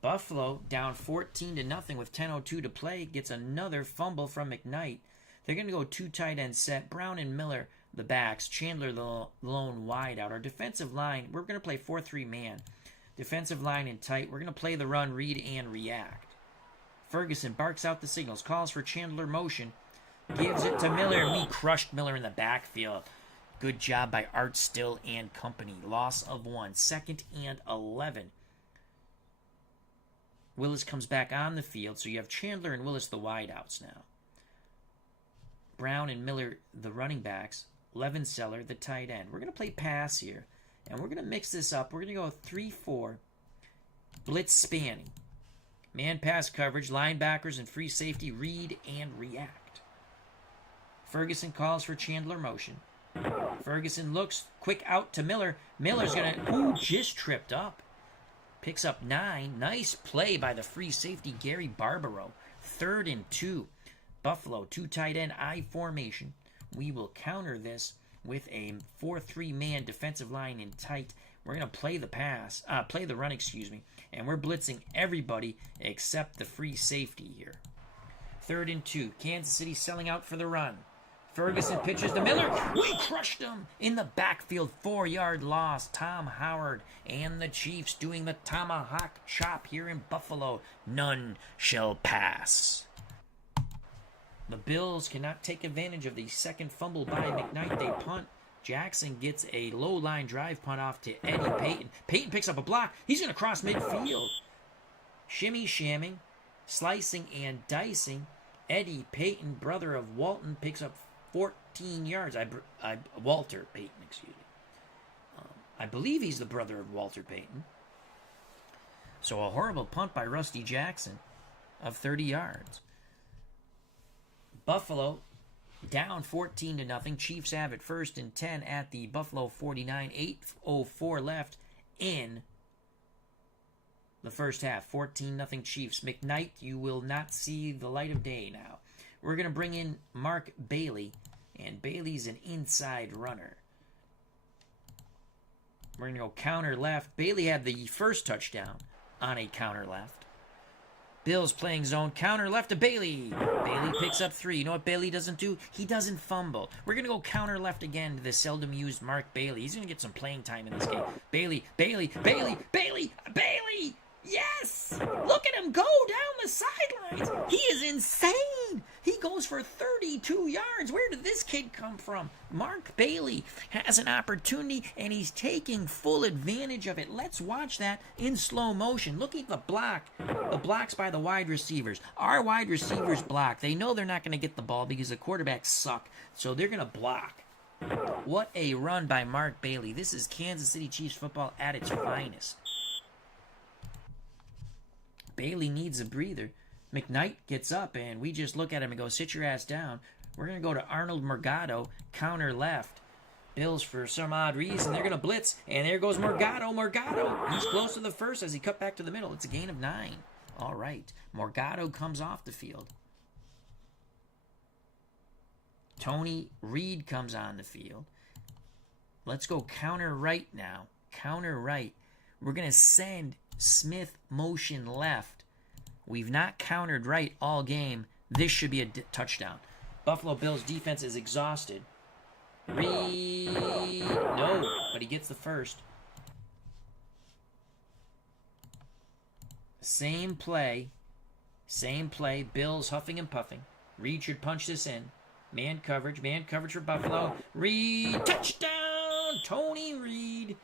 Buffalo down 14-0 with 10:02 to play. Gets another fumble from McKnight. They're going to go 2 tight end set. Brown and Miller, the backs. Chandler, the lone wide out. Our defensive line, we're going to play 4-3 man. Defensive line in tight. We're going to play the run, read, and react. Ferguson barks out the signals. Calls for Chandler motion. Gives it to Miller. We crushed Miller in the backfield. Good job by Art Still and company. Loss of 1. 2nd and 11. Willis comes back on the field. So you have Chandler and Willis the wideouts now. Brown and Miller the running backs. Levenseller the tight end. We're going to play pass here. And we're going to mix this up. We're going to go 3-4. Blitz spanning. Man pass coverage. Linebackers and free safety. Read and react. Ferguson calls for Chandler motion. Ferguson looks quick out to Miller. Miller's going to, just tripped up. Picks up 9. Nice play by the free safety, Gary Barbaro. 3rd and 2. Buffalo, 2 tight end I formation. We will counter this with a 4-3 man defensive line in tight. We're going to play the run, and we're blitzing everybody except the free safety here. 3rd and 2. Kansas City selling out for the run. Ferguson pitches to Miller. We crushed him in the backfield. 4-yard loss. Tom Howard and the Chiefs doing the tomahawk chop here in Buffalo. None shall pass. The Bills cannot take advantage of the second fumble by McKnight. They punt. Jackson gets a low line drive punt off to Eddie Payton. Payton picks up a block. He's going to cross midfield. Shimmy shamming, slicing and dicing. Eddie Payton, brother of Walton, picks up 14 yards. Walter Payton, excuse me. I believe he's the brother of Walter Payton. So a horrible punt by Rusty Jackson of 30 yards. Buffalo down 14-0. Chiefs have it 1st and 10 at the Buffalo 49. 8:04 left in the first half. 14-0 Chiefs. McKnight, you will not see the light of day now. We're going to bring in Mark Bailey, and Bailey's an inside runner. We're going to go counter left. Bailey had the first touchdown on a counter left. Bills playing zone. Counter left to Bailey. Bailey picks up 3. You know what Bailey doesn't do? He doesn't fumble. We're going to go counter left again to the seldom used Mark Bailey. He's going to get some playing time in this game. Bailey. Yes! Look at him go down the sidelines. He is insane. He goes for 32 yards. Where did this kid come from? Mark Bailey has an opportunity, and he's taking full advantage of it. Let's watch that in slow motion. Look at the block. The blocks by the wide receivers. Our wide receivers block. They know they're not going to get the ball because the quarterbacks suck, so they're going to block. What a run by Mark Bailey. This is Kansas City Chiefs football at its finest. Bailey needs a breather. McKnight gets up, and we just look at him and go, sit your ass down. We're going to go to Arnold Mergado, counter left. Bills, for some odd reason, they're going to blitz. And there goes Morgado. Morgado, he's close to the first as he cut back to the middle. It's a gain of 9. All right. Morgado comes off the field. Tony Reed comes on the field. Let's go counter right now. Counter right. We're going to send Smith motion left. We've not countered right all game. This should be a touchdown. Buffalo Bills defense is exhausted. Reed. No, but he gets the first. Same play. Same play. Bills huffing and puffing. Reed should punch this in. Man coverage for Buffalo. Reed, touchdown! Tony Reed.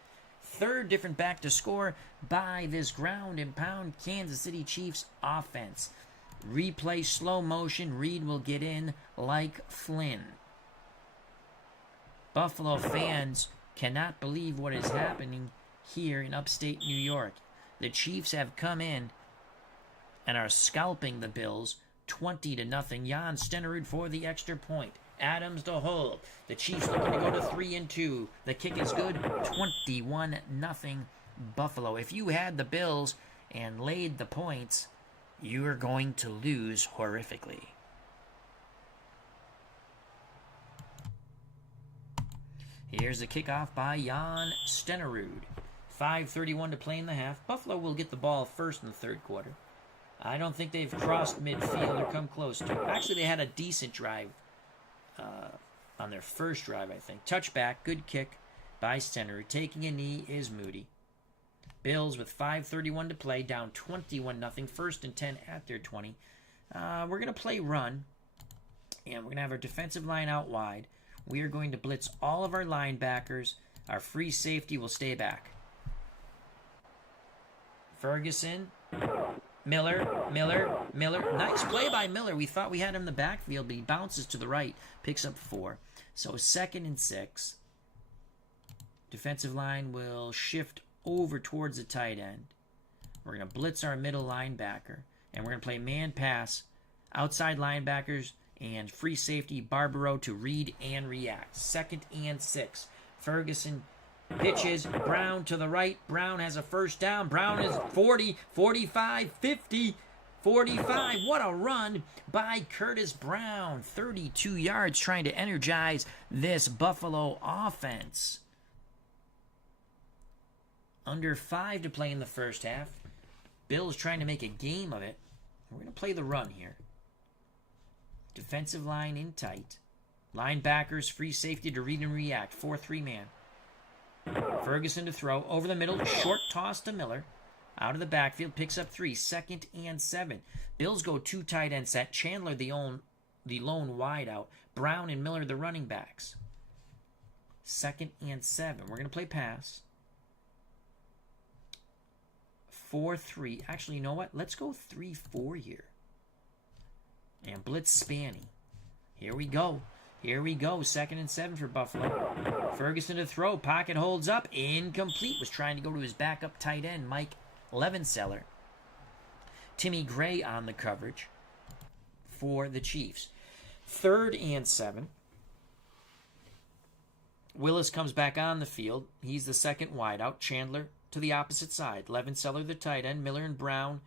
Third different back to score by this ground and pound Kansas City Chiefs offense. Replay slow motion. Reed will get in like Flynn. Buffalo fans cannot believe what is happening here in upstate New York. The Chiefs have come in and are scalping the Bills 20-0. Jan Stenerud for the extra point. Adams to hold. The Chiefs looking to go to 3-2. The kick is good. 21-0 Buffalo. If you had the Bills and laid the points, you are going to lose horrifically. Here's the kickoff by Jan Stenerud. 5:31 to play in the half. Buffalo will get the ball first in the third quarter. I don't think they've crossed midfield or come close to it. Actually, they had a decent drive on their first drive, I think. Touchback, good kick by Stenerud. Taking a knee is Moody. Bills with 5:31 to play, down 21-0. First and 10 at their 20. We're going to play run, and we're going to have our defensive line out wide. We are going to blitz all of our linebackers. Our free safety will stay back. Ferguson, Miller. Nice play by Miller. We thought we had him in the backfield, but he bounces to the right, picks up 4. So 2nd and 6. Defensive line will shift over towards the tight end. We're going to blitz our middle linebacker, and we're going to play man pass, outside linebackers, and free safety Barbaro to read and react. 2nd and 6. Ferguson pitches. Brown to the right. Brown has a first down. Brown is 40, 45, 50, 45. What a run by Curtis Brown. 32 yards trying to energize this Buffalo offense. Under 5 to play in the first half. Bills trying to make a game of it. We're going to play the run here. Defensive line in tight. Linebackers, free safety to read and react. 4-3 man. Ferguson to throw. Over the middle. Short toss to Miller. Out of the backfield. Picks up 3. 2nd and 7. Bills go 2 tight end set. Chandler the lone wide out. Brown and Miller the running backs. 2nd and 7. We're going to play pass. 4-3. Actually, you know what? Let's go 3-4 here. And blitz Spanny. Here we go. 2nd and 7 for Buffalo. Ferguson to throw. Pocket holds up. Incomplete. Was trying to go to his backup tight end, Mike Levenseller. Timmy Gray on the coverage for the Chiefs. 3rd and 7. Willis comes back on the field. He's the second wideout. Chandler to the opposite side. Levenseller the tight end. Miller and Brown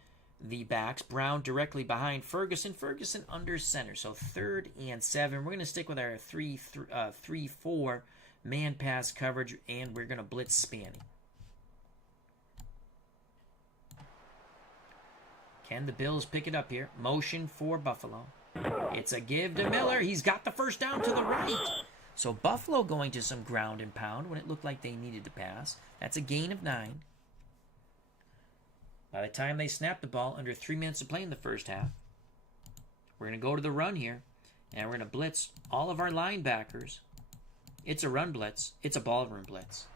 the backs. Brown directly behind Ferguson. Ferguson under center. So 3rd and 7. We're going to stick with our 3-4 man pass coverage, and we're going to blitz Spanny. Can the Bills pick it up here? Motion for Buffalo. It's a give to Miller. He's got the first down to the right. So Buffalo going to some ground and pound when it looked like they needed to pass. That's a gain of 9. By the time they snap the ball, under 3 minutes to play in the first half, we're going to go to the run here, and we're going to blitz all of our linebackers. It's a run blitz. It's a ballroom blitz.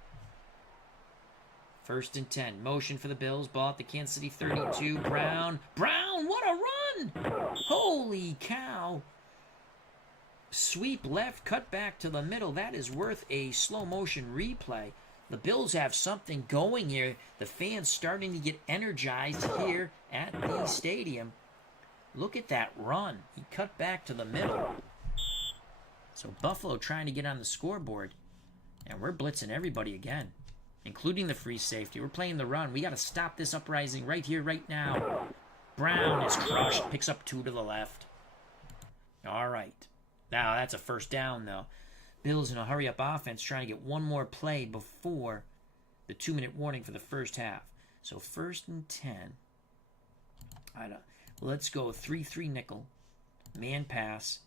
1st and 10. Motion for the Bills. Ball at the Kansas City 32. Brown, what a run! Holy cow! Sweep left, cut back to the middle. That is worth a slow motion replay. The Bills have something going here. The fans starting to get energized here at the stadium. Look at that run. He cut back to the middle. So Buffalo trying to get on the scoreboard. And we're blitzing everybody again, including the free safety. We're playing the run. We got to stop this uprising right here, right now. Brown is crushed. Picks up 2 to the left. All right. Now, that's a first down, though. Bills in a hurry-up offense trying to get one more play before the 2-minute warning for the first half. So, 1st and 10. Let's go 3-3 nickel. Man pass.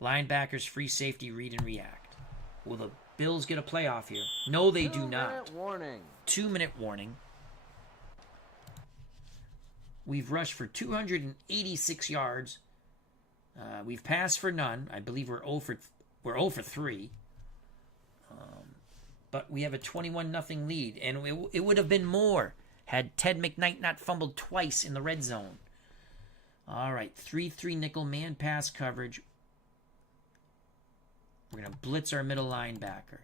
Linebackers, free safety, read and react. Will the Bills get a playoff here? No, they do not. 2-minute warning. We've rushed for 286 yards. We've passed for none. I believe we're 0 for 3. But we have a 21-0 lead, and it would have been more had Ted McKnight not fumbled twice in the red zone. All right, 3-3 nickel man pass coverage. We're going to blitz our middle linebacker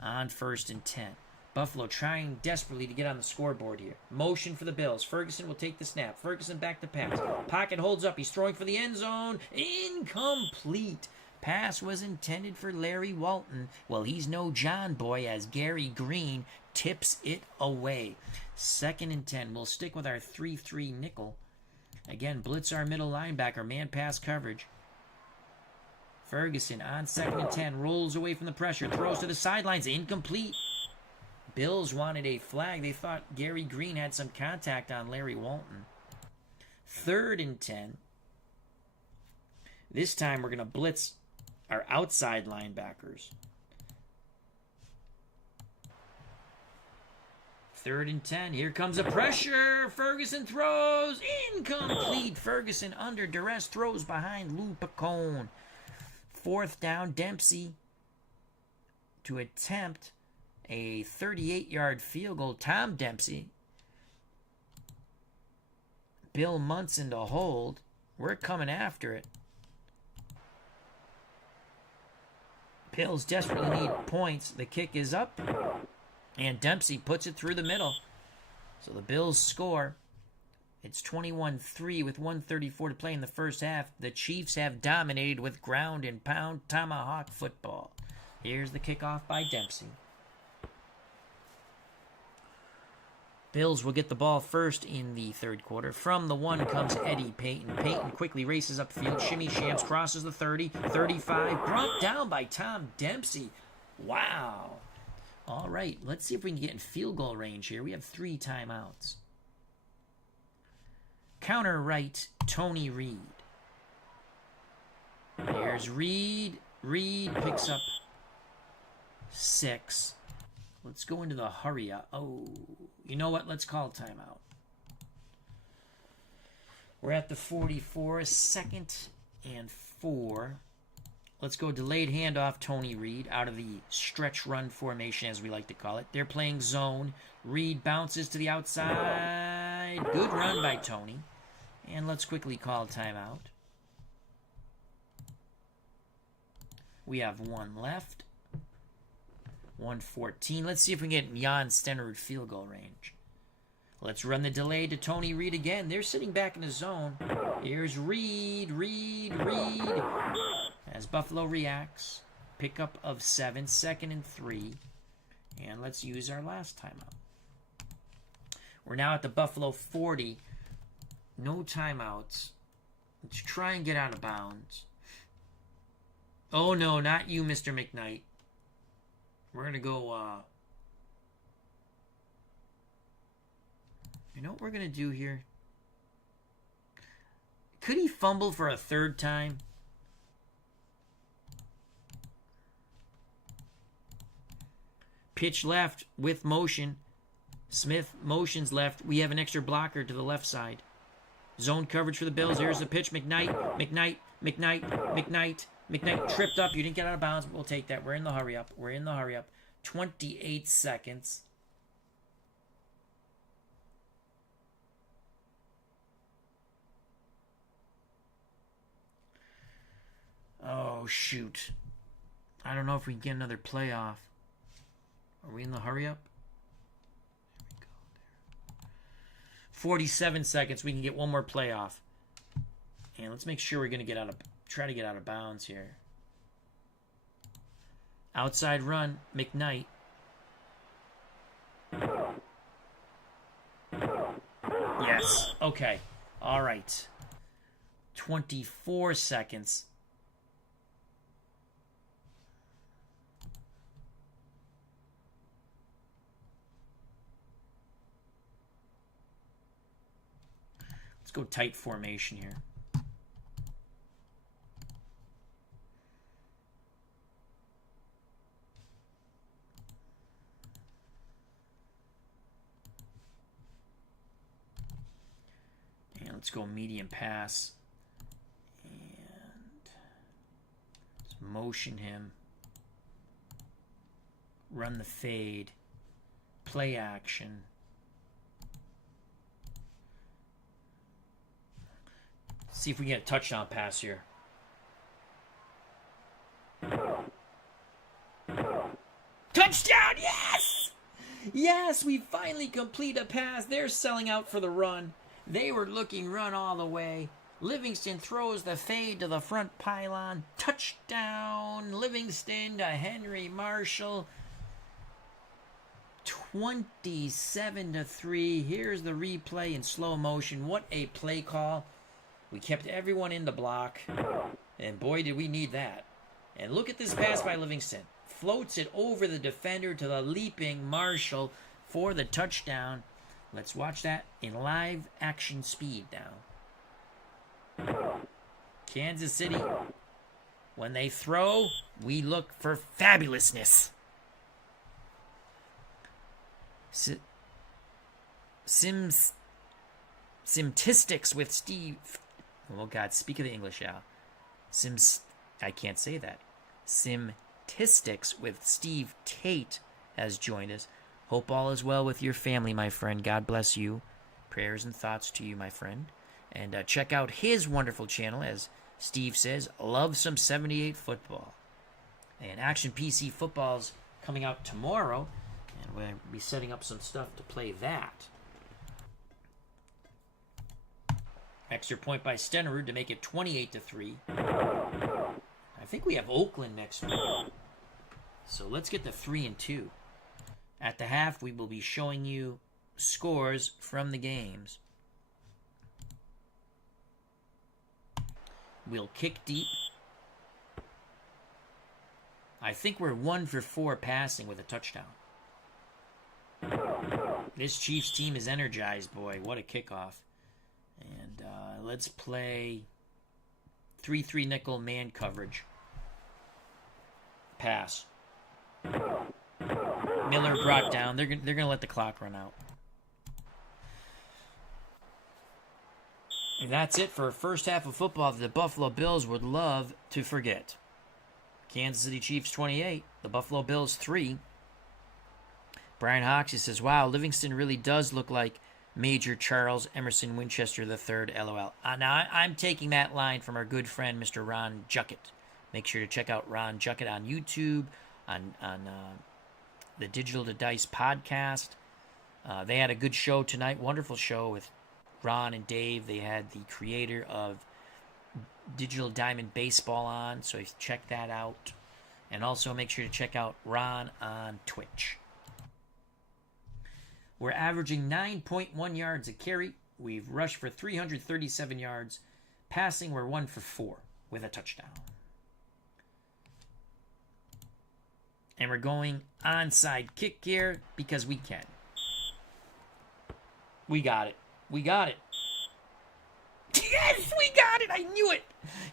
on 1st and 10. Buffalo trying desperately to get on the scoreboard here. Motion for the Bills. Ferguson will take the snap. Ferguson back to pass. Pocket holds up. He's throwing for the end zone. Incomplete. Pass was intended for Larry Walton. Well, he's no John Boy as Gary Green tips it away. 2nd and 10. We'll stick with our 3-3 nickel. Again, blitz our middle linebacker. Man pass coverage. Ferguson on 2nd and 10. Rolls away from the pressure. Throws to the sidelines. Incomplete. Bills wanted a flag. They thought Gary Green had some contact on Larry Walton. 3rd and 10. This time we're going to blitz our outside linebackers. 3rd and 10. Here comes a pressure. Ferguson throws. Incomplete. Ferguson under duress throws behind Lou Picone. 4th down. Dempsey to attempt a 38-yard field goal. Tom Dempsey. Bill Munson to hold. We're coming after it. Bills desperately need points. The kick is up. And Dempsey puts it through the middle. So the Bills score. It's 21-3 with 1:34 to play in the first half. The Chiefs have dominated with ground and pound tomahawk football. Here's the kickoff by Dempsey. Bills will get the ball first in the 3rd quarter. From the 1 comes Eddie Payton. Payton quickly races upfield. Shimmy shams, crosses the 30, 35. Brought down by Tom Dempsey. Wow. All right, let's see if we can get in field goal range here. We have 3 timeouts. Counter right, Tony Reed. Here's Reed. Reed picks up 6. Let's go into the hurry up. Oh, you know what? Let's call timeout. We're at the 44, 2nd and 4. Let's go delayed handoff, Tony Reed, out of the stretch run formation, as we like to call it. They're playing zone. Reed bounces to the outside. Good run by Tony. And let's quickly call timeout. We have 1 left. 1:14. Let's see if we can get Jan Stenerud field goal range. Let's run the delay to Tony Reed again. They're sitting back in the zone. Here's Reed. As Buffalo reacts. Pickup of 7. 2nd and 3. And let's use our last timeout. We're now at the Buffalo 40. No timeouts. Let's try and get out of bounds. Oh no, not you, Mr. McKnight. We're going to go, you know what we're going to do here? Could he fumble for a 3rd time? Pitch left with motion. Smith motions left. We have an extra blocker to the left side. Zone coverage for the Bills. Here's the pitch. McKnight tripped up. You didn't get out of bounds, but we'll take that. We're in the hurry up. 28 seconds. Oh, shoot. I don't know if we can get another playoff. Are we in the hurry up? There we go. There. 47 seconds. We can get one more playoff. And let's make sure we're going to try to get out of bounds here. Outside run, McKnight. Yes. Okay. All right. 24 seconds. Let's go tight formation here. And let's go medium pass. And let's motion him. Run the fade. Play action. See if we can get a touchdown pass here. Touchdown! Yes! Yes, we finally complete a pass. They're selling out for the run. They were looking run all the way. Livingston throws the fade to the front pylon. Touchdown! Livingston to Henry Marshall. 27-3. Here's the replay in slow motion. What a play call. We kept everyone in the block. And boy, did we need that. And look at this pass by Livingston. Floats it over the defender to the leaping Marshall for the touchdown. Let's watch that in live action speed now. Kansas City, when they throw, we look for fabulousness. Simtistics with Steve. Oh God, speak of the English, Al. I can't say that. Simtistics with Steve Tate has joined us. Hope all is well with your family, my friend. God bless you. Prayers and thoughts to you, my friend. And check out his wonderful channel, as Steve says, love some 78 football. And Action PC Football's coming out tomorrow, and we'll be setting up some stuff to play that. Extra point by Stenerud to make it 28-3. I think we have Oakland next week. So let's get the 3-2. At the half, we will be showing you scores from the games. We'll kick deep. I think we're 1 for 4 passing with a touchdown. This Chiefs team is energized, boy. What a kickoff. And let's play 3-3 nickel man coverage. Pass. Miller brought down. They're gonna let the clock run out. And that's it for first half of football that the Buffalo Bills would love to forget. Kansas City Chiefs 28, the Buffalo Bills 3. Brian Hoxie says, wow, Livingston really does look like Major Charles Emerson Winchester III, LOL. Now, I'm taking that line from our good friend, Mr. Ron Juckett. Make sure to check out Ron Juckett on YouTube, on the Digital to Dice podcast. They had a good show tonight, wonderful show with Ron and Dave. They had the creator of Digital Diamond Baseball on, so check that out. And also make sure to check out Ron on Twitch. We're averaging 9.1 yards a carry. We've rushed for 337 yards. Passing, we're 1 for 4 with a touchdown. And we're going onside kick here because we can. We got it. We got it. Yes, we got it. I knew it.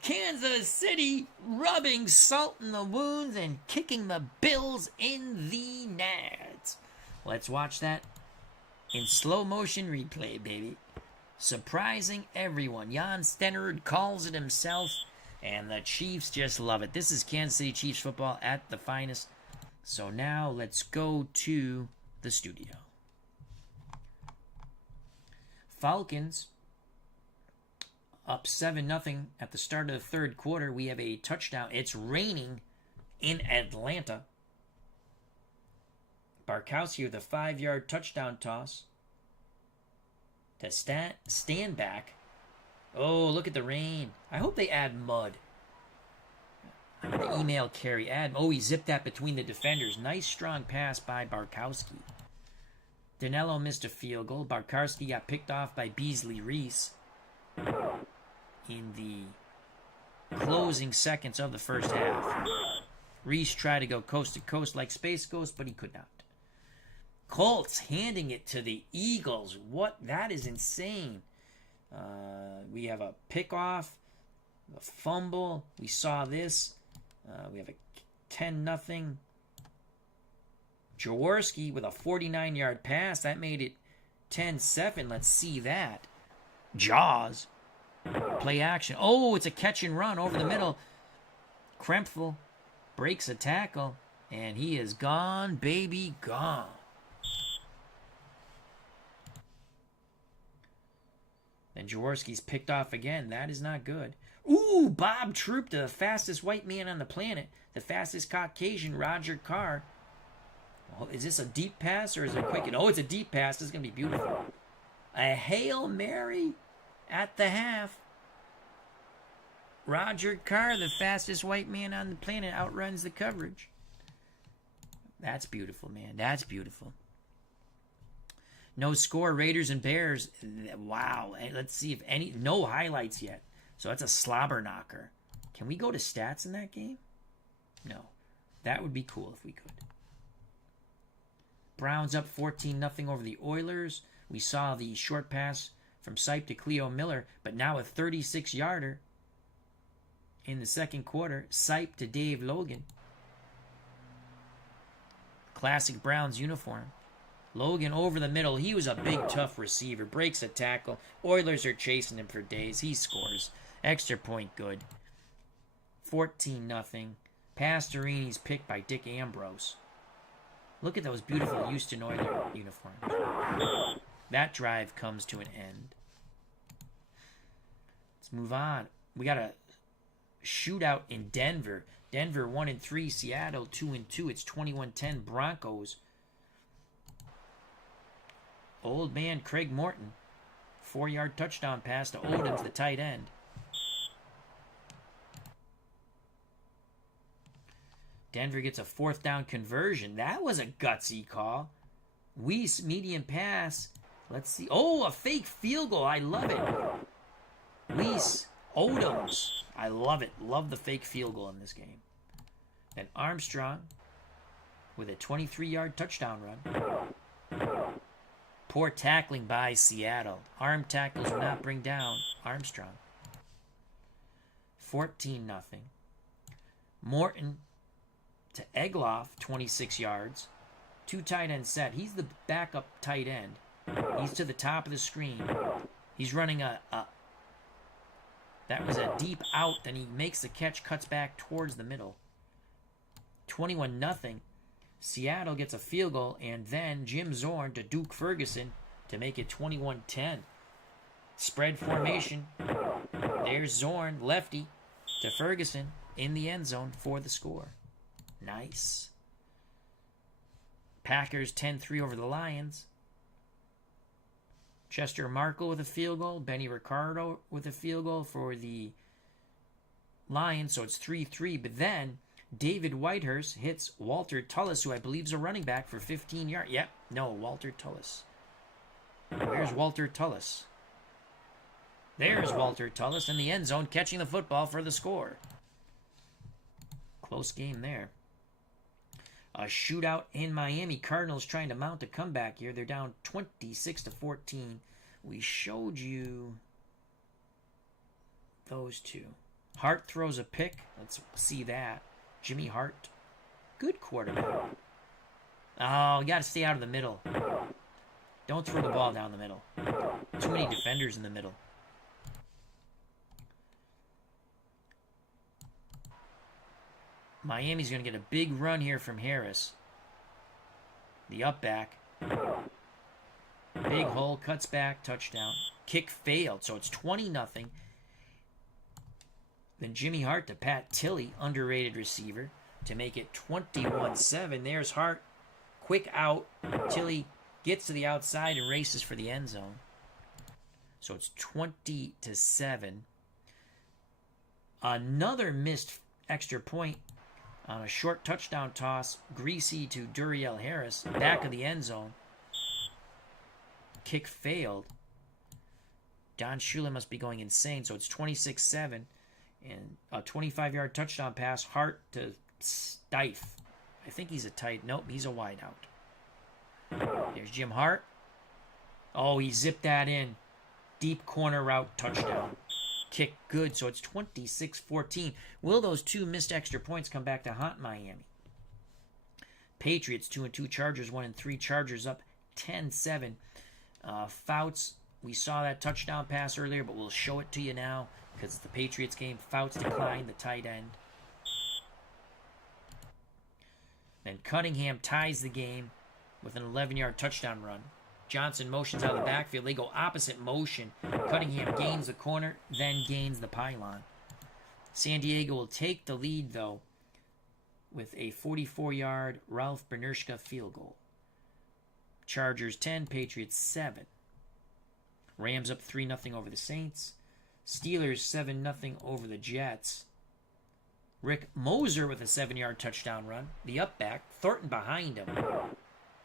Kansas City rubbing salt in the wounds and kicking the Bills in the nads. Let's watch that in slow motion replay, baby. Surprising everyone. Jan Stenerud calls it himself, and the Chiefs just love it. This is Kansas City Chiefs football at the finest. So now let's go to the studio. Falcons up 7-0 at the start of the third quarter. We have a touchdown. It's raining in Atlanta. Barkowski with a 5-yard touchdown toss to stand back. Oh, look at the rain. I hope they add mud. I'm going to email Kerry. He zipped that between the defenders. Nice strong pass by Barkowski. Danilo missed a field goal. Barkarski got picked off by Beasley Reese in the closing seconds of the first half. Reese tried to go coast to coast like Space Ghost, but he could not. Colts handing it to the Eagles. What? That is insane. We have a pickoff, a fumble. We saw this. We have a 10-0. Jaworski with a 49-yard pass. That made it 10-7. Let's see that. Jaws. Play action. Oh, it's a catch and run over the middle. Krempfel breaks a tackle, and he is gone, baby, gone. And Jaworski's picked off again. That is not good. Ooh, Bob Troop, the fastest white man on the planet. The fastest Caucasian, Roger Carr. Oh, is this a deep pass or is it a quick? Oh, it's a deep pass. This is going to be beautiful. A Hail Mary at the half. Roger Carr, the fastest white man on the planet, outruns the coverage. That's beautiful, man. That's beautiful. No score, Raiders and Bears. Wow. Let's see if any... No highlights yet. So that's a slobber knocker. Can we go to stats in that game? No. That would be cool if we could. Browns up 14-0 over the Oilers. We saw the short pass from Sipe to Cleo Miller, but now a 36-yarder in the second quarter. Sipe to Dave Logan. Classic Browns uniform. Logan over the middle. He was a big, tough receiver. Breaks a tackle. Oilers are chasing him for days. He scores. Extra point good. 14-0. Pastorini's picked by Dick Ambrose. Look at those beautiful Houston Oilers uniforms. That drive comes to an end. Let's move on. We got a shootout in Denver. Denver 1-3. Seattle 2-2. It's 21-10 Broncos. Old man Craig Morton. 4-yard touchdown pass to Odoms, the tight end. Denver gets a 4th down conversion. That was a gutsy call. Weiss, medium pass. Let's see. Oh, a fake field goal. I love it. Weiss, Odoms. I love it. Love the fake field goal in this game. And Armstrong with a 23-yard touchdown run. Poor tackling by Seattle. Arm tackles will not bring down Armstrong. 14-0. Morton to Egloff, 26 yards. 2 tight end set. He's the backup tight end. He's to the top of the screen. He's running a that was a deep out. Then he makes the catch, cuts back towards the middle. 21-0. Seattle gets a field goal, and then Jim Zorn to Duke Ferguson to make it 21-10. Spread formation. There's Zorn, lefty, to Ferguson in the end zone for the score. Nice. Packers 10-3 over the Lions. Chester Markle with a field goal. Benny Ricardo with a field goal for the Lions, so it's 3-3. But then David Whitehurst hits Walter Tullis, who I believe is a running back, for 15 yards. Yep, no, Walter Tullis. Where's Walter Tullis? There's Walter Tullis in the end zone, catching the football for the score. Close game there. A shootout in Miami. Cardinals trying to mount a comeback here. They're down 26-14. We showed you those two. Hart throws a pick. Let's see that. Jimmy Hart. Good quarterback. Oh, you got to stay out of the middle. Don't throw the ball down the middle. Too many defenders in the middle. Miami's going to get a big run here from Harris. The up back. Big hole, cuts back, touchdown. Kick failed, so it's 20-0. Then Jimmy Hart to Pat Tilley, underrated receiver, to make it 21-7. There's Hart. Quick out. Tilley gets to the outside and races for the end zone. So it's 20-7. Another missed extra point on a short touchdown toss. Greasy to Duriel Harris, back of the end zone. kick failed. Don Shula must be going insane. So it's 26-7. And a 25-yard touchdown pass. Hart to Stife. I think he's a tight. Nope, he's a wideout. There's Jim Hart. Oh, he zipped that in. Deep corner route, touchdown. Kick good, so it's 26-14. Will those 2 missed extra points come back to haunt Miami? Patriots 2-2, Chargers 1-3, Chargers up 10-7. Fouts, we saw that touchdown pass earlier, but we'll show it to you now because it's the Patriots game. Fouts declined, the tight end. Then Cunningham ties the game with an 11-yard touchdown run. Johnson motions out of the backfield. They go opposite motion. Cunningham gains the corner, then gains the pylon. San Diego will take the lead, though, with a 44-yard Ralph Bernershka field goal. Chargers 10, Patriots 7. Rams up 3-0 over the Saints. Steelers 7-0 over the Jets. Rick Moser with a 7-yard touchdown run. The up back. Thornton behind him.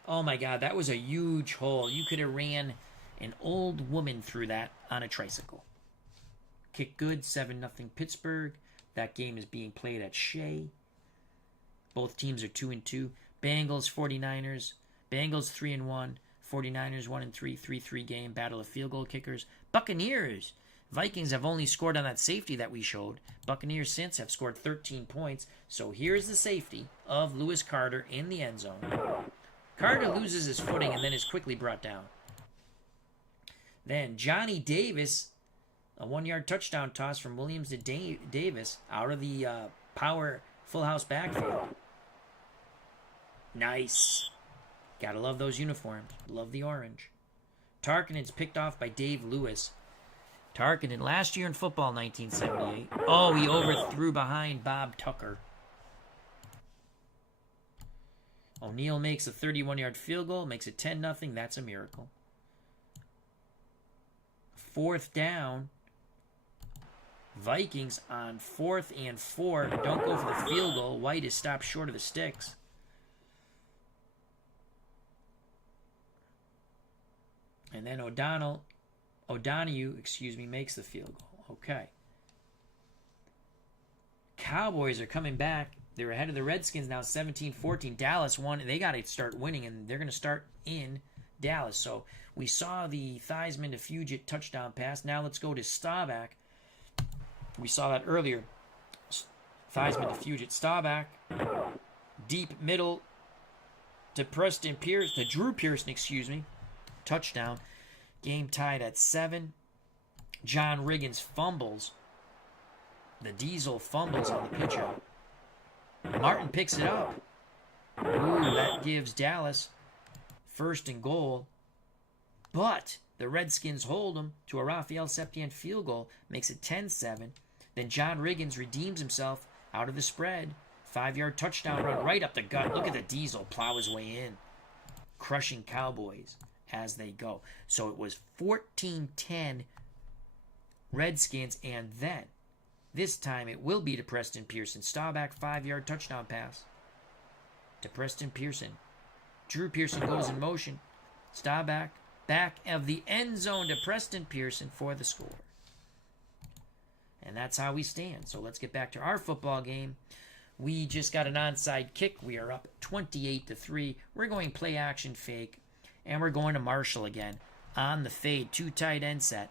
Oh my God, that was a huge hole. You could have ran an old woman through that on a tricycle. Kick good, 7-0 Pittsburgh. That game is being played at Shea. Both teams are 2-2. Bengals, 49ers. Bengals 3-1. 49ers 1-3, 3-3 game. Battle of field goal kickers. Buccaneers. Vikings have only scored on that safety that we showed. Buccaneers since have scored 13 points. So here's the safety of Lewis Carter in the end zone. Carter loses his footing and then is quickly brought down. Then Johnny Davis, a 1-yard touchdown toss from Williams to Davis out of the power full house backfield. Nice. Gotta love those uniforms. Love the orange. Tarkenton's picked off by Dave Lewis. Tarkenton last year in football, 1978. Oh, he overthrew behind Bob Tucker. O'Neal makes a 31-yard field goal, makes it 10-0. That's a miracle. 4th down. Vikings on 4th and 4. Don't go for the field goal. White is stopped short of the sticks. And then O'Donoghue, makes the field goal. Okay. Cowboys are coming back. They're ahead of the Redskins now, 17-14. Dallas won. They got to start winning, and they're going to start in Dallas. So we saw the Theismann to Fugit touchdown pass. Now let's go to Staubach. We saw that earlier. Theismann to Fugit. Staubach. Deep middle to Preston Pierce. To Drew Pearson, touchdown. Game tied at 7. John Riggins fumbles. The Diesel fumbles on the pitch out. Martin picks it up. Ooh, that gives Dallas 1st and goal. But the Redskins hold them to a Raphael Septien field goal. Makes it 10-7. Then John Riggins redeems himself out of the spread. 5-yard touchdown run right up the gut. Look at the Diesel plow his way in. Crushing Cowboys as they go. So it was 14-10 Redskins, and then this time it will be to Preston Pearson. Staubach 5-yard touchdown pass to Preston Pearson. Drew Pearson goes in motion. Staubach back of the end zone to Preston Pearson for the score. And that's how we stand. So let's get back to our football game. We just got an onside kick. We are up 28-3. We're going play action fake. And we're going to Marshall again on the fade. 2 tight end set.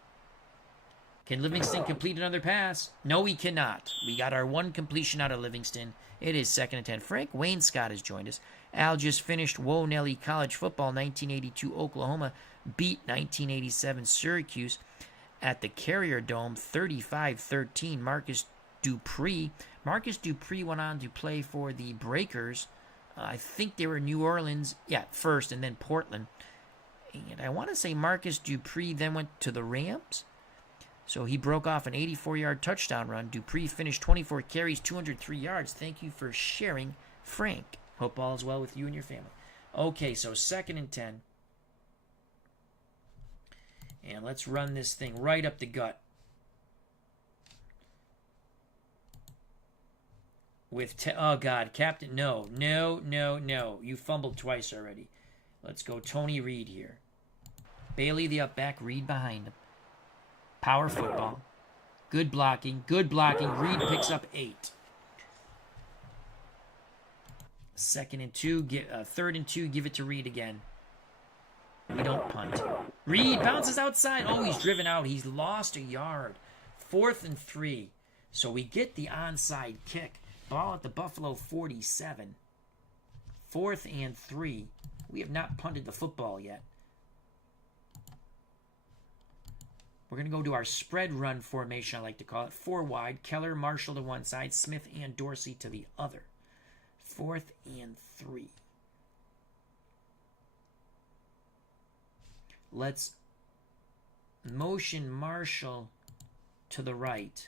Can Livingston complete another pass? No, he cannot. We got our 1 completion out of Livingston. It is 2nd and 10. Frank Wayne Scott has joined us. Al just finished Whoa Nelly College Football. 1982 Oklahoma beat 1987 Syracuse at the Carrier Dome 35-13. Marcus Dupree. Marcus Dupree went on to play for the Breakers. I think they were New Orleans, first, and then Portland. And I want to say Marcus Dupree then went to the Rams. So he broke off an 84-yard touchdown run. Dupree finished 24 carries, 203 yards. Thank you for sharing, Frank. Hope all is well with you and your family. Okay, so 2nd and 10. And let's run this thing right up the gut. Oh, God, Captain, no. You fumbled twice already. Let's go Tony Reed here. Bailey the up back, Reed behind him. Power football. Good blocking, good blocking. Reed picks up 8. 2nd and 2, 3rd and 2, give it to Reed again. We don't punt. Reed bounces outside. Oh, he's driven out. He's lost a yard. 4th and 3. So we get the onside kick. Ball at the Buffalo 47. 4th and 3. We have not punted the football yet. We're going to go to our spread run formation, I like to call it. 4 wide. Keller, Marshall to one side. Smith and Dorsey to the other. 4th and 3. Let's motion Marshall to the right.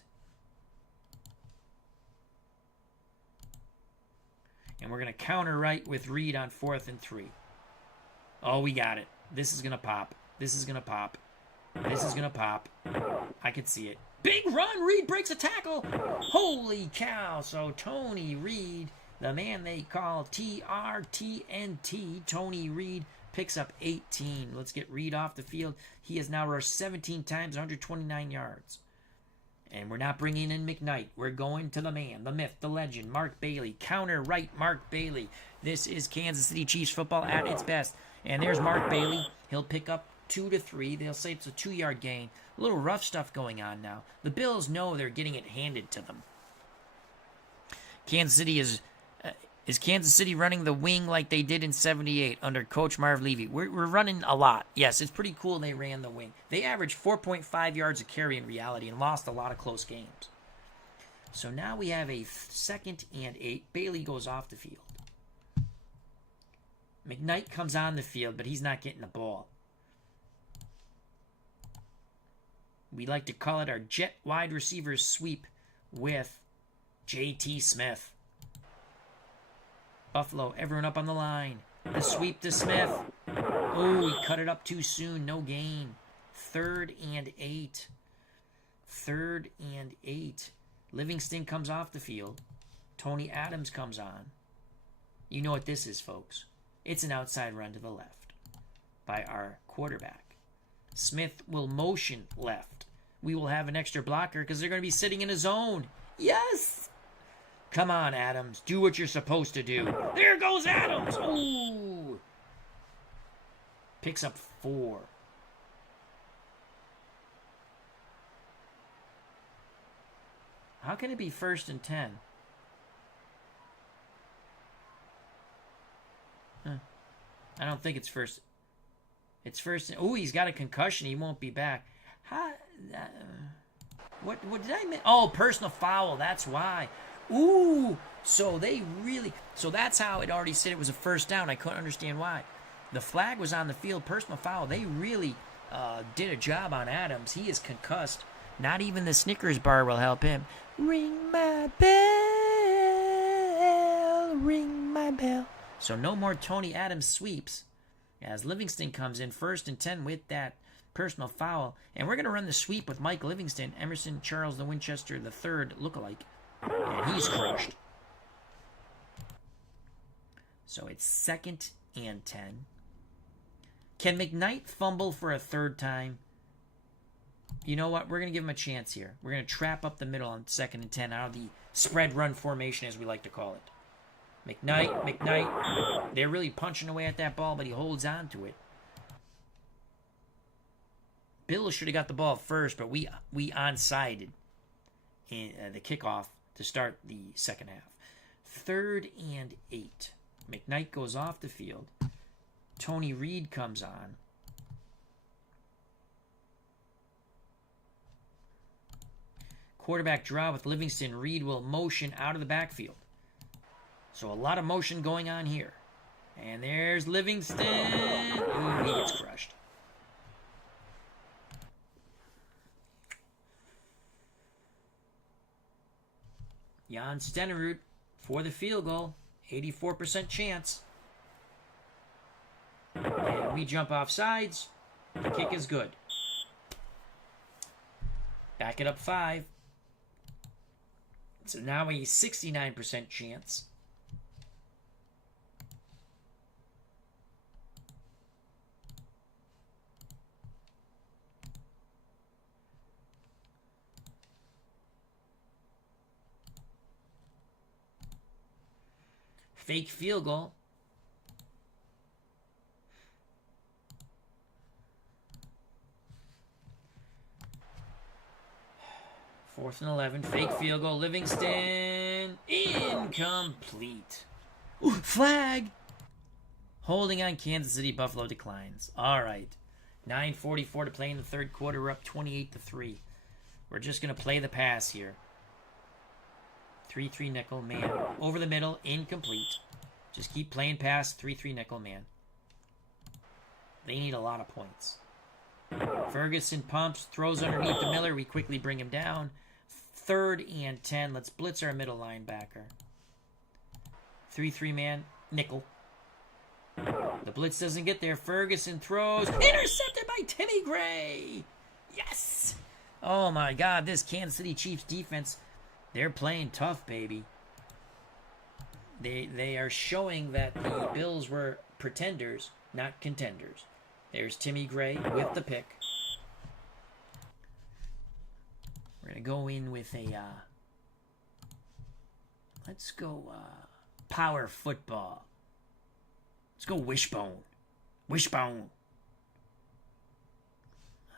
And we're going to counter right with Reed on 4th and 3. Oh, we got it. This is going to pop. This is going to pop. This is going to pop. I can see it. Big run. Reed breaks a tackle. Holy cow. So Tony Reed, the man they call TRTNT, Tony Reed, picks up 18. Let's get Reed off the field. He has now rushed 17 times, 129 yards. And we're not bringing in McKnight. We're going to the man, the myth, the legend, Mark Bailey. Counter right, Mark Bailey. This is Kansas City Chiefs football at its best. And there's Mark Bailey. He'll pick up 2 to 3. They'll say it's a 2-yard gain. A little rough stuff going on now. The Bills know they're getting it handed to them. Kansas City is Kansas City running the wing like they did in 78 under Coach Marv Levy? We're running a lot. Yes, it's pretty cool they ran the wing. They averaged 4.5 yards a carry in reality and lost a lot of close games. So now we have a 2nd and 8. Bailey goes off the field. McKnight comes on the field, but he's not getting the ball. We like to call it our jet wide receivers sweep with J.T. Smith. Buffalo, everyone up on the line. The sweep to Smith. Oh, he cut it up too soon. No gain. 3rd and 8. 3rd and 8. Livingston comes off the field. Tony Adams comes on. You know what this is, folks. It's an outside run to the left by our quarterback. Smith will motion left. We will have an extra blocker because they're going to be sitting in a zone. Yes! Come on, Adams. Do what you're supposed to do. There goes Adams. Ooh. Picks up 4. How can it be 1st and 10? I don't think it's first. It's first. Oh, he's got a concussion. He won't be back. What did I miss? Oh, personal foul. That's why. Ooh. So that's how it already said it was a first down. I couldn't understand why. The flag was on the field. Personal foul. They really did a job on Adams. He is concussed. Not even the Snickers bar will help him. Ring my bell. Ring my bell. So no more Tony Adams sweeps as Livingston comes in 1st and 10 with that personal foul. And we're going to run the sweep with Mike Livingston, Emerson Charles the Winchester the third lookalike. And he's crushed. So it's 2nd and 10. Can McKnight fumble for a 3rd time? You know what? We're going to give him a chance here. We're going to trap up the middle on 2nd and 10 out of the spread run formation, as we like to call it. McKnight. They're really punching away at that ball, but he holds on to it. Bill should have got the ball first, but we onsided in the kickoff to start the second half. 3rd and 8. McKnight goes off the field. Tony Reed comes on. Quarterback draw with Livingston. Reed will motion out of the backfield. So a lot of motion going on here. And there's Livingston. Ooh, he gets crushed. Jan Stenerud for the field goal. 84% chance. And we jump off sides. The kick is good. Back it up 5. So now a 69% chance. Fake field goal. Fourth and 11. Fake field goal. Livingston. Incomplete. Ooh, flag. Holding on Kansas City. Buffalo declines. All right. 9:44 to play in the third quarter. We're up 28-3. We're just going to play the pass here. 3-3 nickel, man. Over the middle, incomplete. Just keep playing pass, 3-3 nickel, man. They need a lot of points. Ferguson pumps, throws underneath the Miller. We quickly bring him down. 3rd and 10. Let's blitz our middle linebacker. 3-3 man, nickel. The blitz doesn't get there. Ferguson throws. Intercepted by Timmy Gray. Yes! Oh my God, this Kansas City Chiefs defense, they're playing tough, baby. They are showing that the Bills were pretenders, not contenders. There's Timmy Gray with the pick. We're going to go in with a, let's go power football. Let's go wishbone. Wishbone.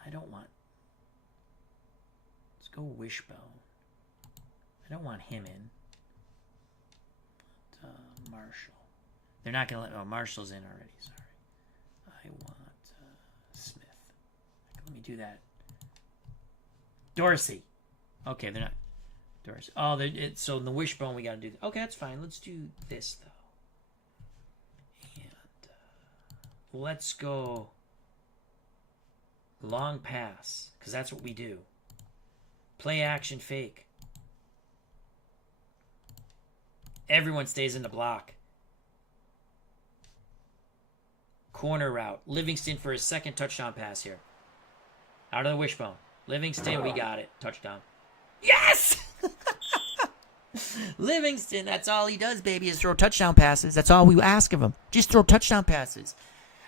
I don't want, let's go wishbone. I don't want him in. But, Marshall. They're not going to let... Oh, Marshall's in already. Sorry. I want Smith. Let me do that. Dorsey. Okay, they're not... Dorsey. Oh, so in the wishbone we got to do... Okay, that's fine. Let's do this, though. And let's go... Long pass. Because that's what we do. Play action fake. Everyone stays in the block. Corner route. Livingston for his second touchdown pass here. Out of the wishbone. Livingston, we got it. Touchdown. Yes! Livingston, that's all he does, baby, is throw touchdown passes. That's all we ask of him. Just throw touchdown passes.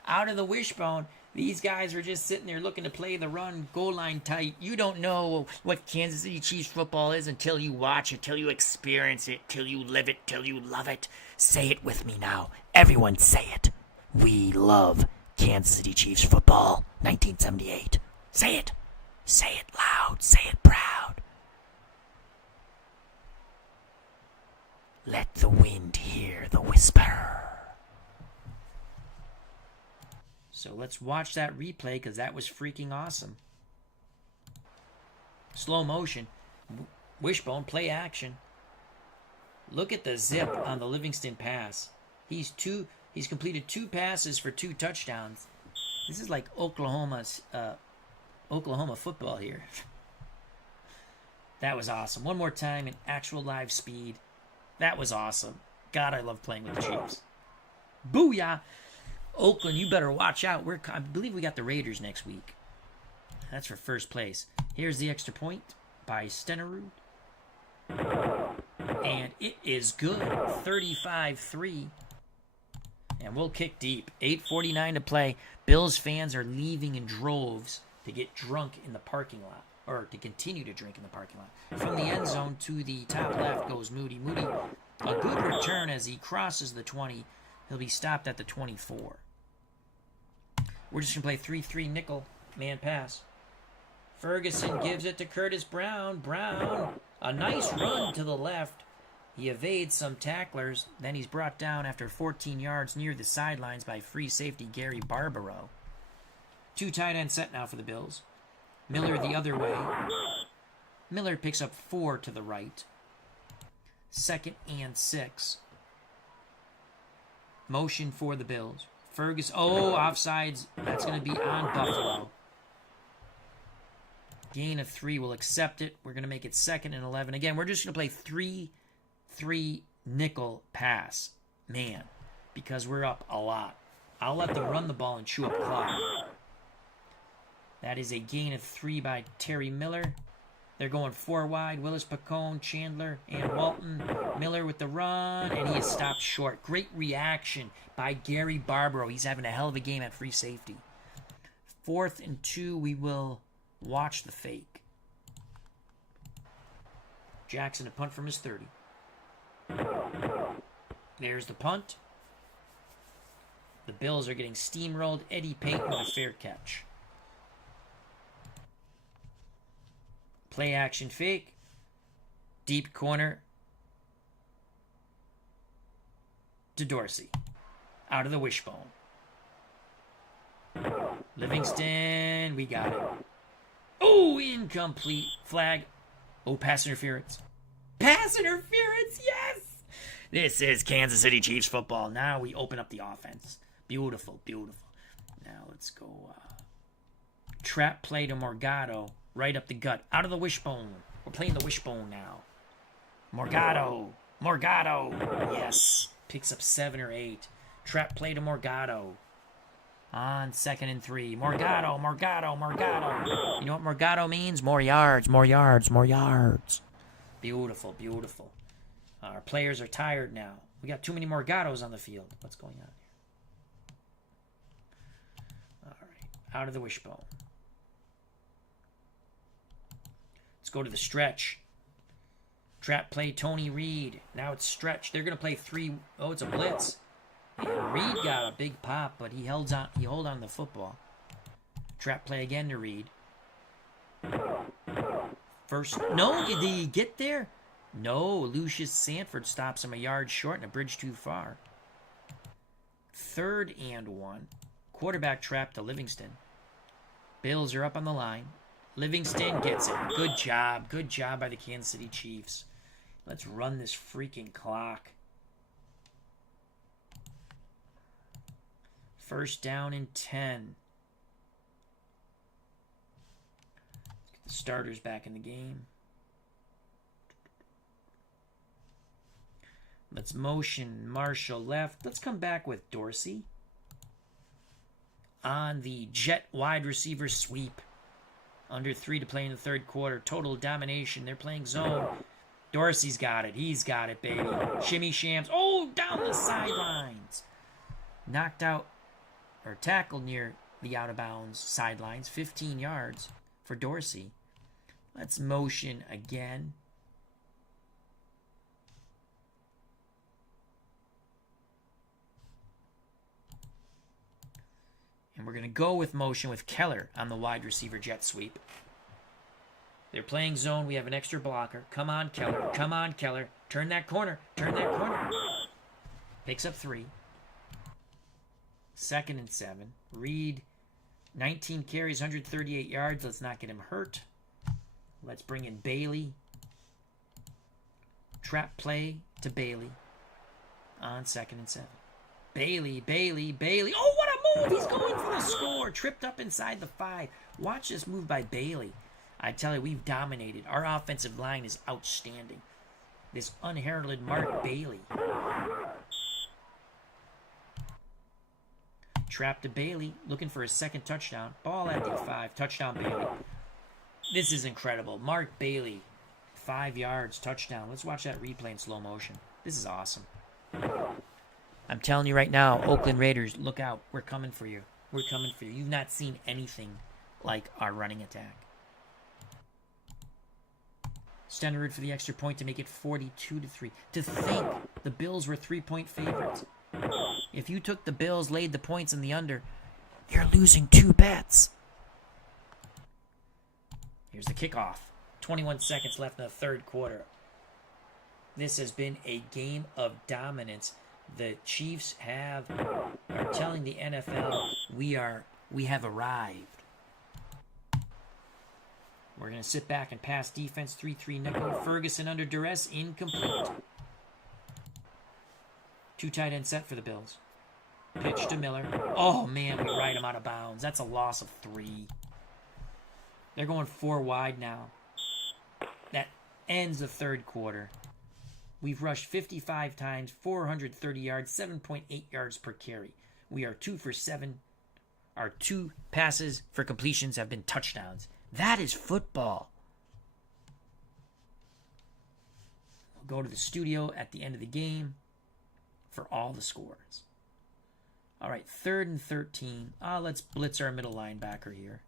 Out of the wishbone. These guys are just sitting there looking to play the run, goal line tight. You don't know what Kansas City Chiefs football is until you watch it, till you experience it, till you live it, till you love it. Say it with me now. Everyone say it. We love Kansas City Chiefs football, 1978. Say it. Say it loud. Say it proud. Let the wind hear the whisper. So let's watch that replay because that was freaking awesome. Slow motion. Wishbone, play action. Look at the zip on the Livingston pass. He's completed 2 passes for 2 touchdowns. This is like Oklahoma football here. That was awesome. One more time in actual live speed. That was awesome. God, I love playing with the Chiefs. Booyah! Oakland, you better watch out. I believe we got the Raiders next week. That's for first place. Here's the extra point by Stenerud. And it is good. 35-3. And we'll kick deep. 8:49 to play. Bills fans are leaving in droves to get drunk in the parking lot. Or to continue to drink in the parking lot. From the end zone to the top left goes Moody. Moody, a good return as he crosses the 20. He'll be stopped at the 24. We're just going to play 3-3 nickel man pass. Ferguson gives it to Curtis Brown. Brown, a nice run to the left. He evades some tacklers. Then he's brought down after 14 yards near the sidelines by free safety Gary Barbaro. 2 tight end set now for the Bills. Miller the other way. Miller picks up 4 to the right. 2nd and 6. Motion for the Bills. Ferguson. Oh, offsides. That's going to be on Buffalo. Gain of 3. We'll accept it. We're going to make it 2nd and 11. Again, we're just going to play 3-3 nickel pass. Man, because we're up a lot. I'll let them run the ball and chew up clock. That is a gain of 3 by Terry Miller. They're going 4 wide. Willis Pacone, Chandler, and Walton. Miller with the run, and he is stopped short. Great reaction by Gary Barbaro. He's having a hell of a game at free safety. 4th and 2, we will watch the fake. Jackson a punt from his 30. There's the punt. The Bills are getting steamrolled. Eddie Payton with a fair catch. Play action fake. Deep corner to Dorsey. Out of the wishbone. Livingston, we got it. Oh, incomplete. Flag. Oh, pass interference. Pass interference, yes! This is Kansas City Chiefs football. Now we open up the offense. Beautiful, beautiful. Now let's go. Trap play to Morgado. Right up the gut. Out of the wishbone. We're playing the wishbone now. Morgado. Morgado. Yes. Picks up 7 or 8. Trap play to Morgado. On 2nd and 3. Morgado, Morgado, Morgado. You know what Morgado means? More yards, more yards, more yards. Beautiful, beautiful. Our players are tired now. We got too many Morgados on the field. What's going on here? All right. Out of the wishbone. Let's go to the stretch. Trap play Tony Reed. Now it's stretch. They're going to play 3. Oh, it's a blitz. And Reed got a big pop, but he held on to the football. Trap play again to Reed. First, no, did he get there? No, Lucius Sanford stops him a yard short and a bridge too far. 3rd and 1. Quarterback trap to Livingston. Bills are up on the line. Livingston gets it. Good job. Good job by the Kansas City Chiefs. Let's run this freaking clock. 1st down and 10. Let's get the starters back in the game. Let's motion Marshall left. Let's come back with Dorsey. On the jet wide receiver sweep. Under 3 to play in the 3rd quarter. Total domination. They're playing zone. Dorsey's got it. He's got it, baby. Shimmy shams. Oh, down the sidelines. Knocked out or tackled near the out-of-bounds sidelines. 15 yards for Dorsey. Let's motion again. And we're going to go with motion with Keller on the wide receiver jet sweep. They're playing zone. We have an extra blocker. Come on, Keller. Come on, Keller. Turn that corner. Turn that corner. Picks up 3. 2nd and 7. Reed, 19 carries, 138 yards. Let's not get him hurt. Let's bring in Bailey. Trap play to Bailey on 2nd and 7. Bailey, Bailey, Bailey. Oh, what a move! He's going for the score. Tripped up inside the 5. Watch this move by Bailey. I tell you, we've dominated. Our offensive line is outstanding. This unheralded Mark Bailey. Trap to Bailey, looking for his 2nd touchdown. Ball at the 5. Touchdown, Bailey. This is incredible. Mark Bailey, 5 yards, touchdown. Let's watch that replay in slow motion. This is awesome. I'm telling you right now, Oakland Raiders, look out. We're coming for you. We're coming for you. You've not seen anything like our running attack. Stennerud for the extra point to make it 42-3. To think the Bills were 3-point favorites. If you took the Bills, laid the points in the under, you're losing 2 bets. Here's the kickoff. 21 seconds left in the 3rd quarter. This has been a game of dominance. The Chiefs are telling the NFL we have arrived. We're going to sit back and pass defense. 3-3 nickel. Ferguson under duress. Incomplete. 2 tight end set for the Bills. Pitch to Miller. Oh, man, we ride him out of bounds. That's a loss of 3. They're going 4 wide now. That ends the 3rd quarter. We've rushed 55 times, 430 yards, 7.8 yards per carry. We are 2 for 7. Our 2 passes for completions have been touchdowns. That is football. We'll go to the studio at the end of the game for all the scores. All right, 3rd and 13. Let's blitz our middle linebacker here.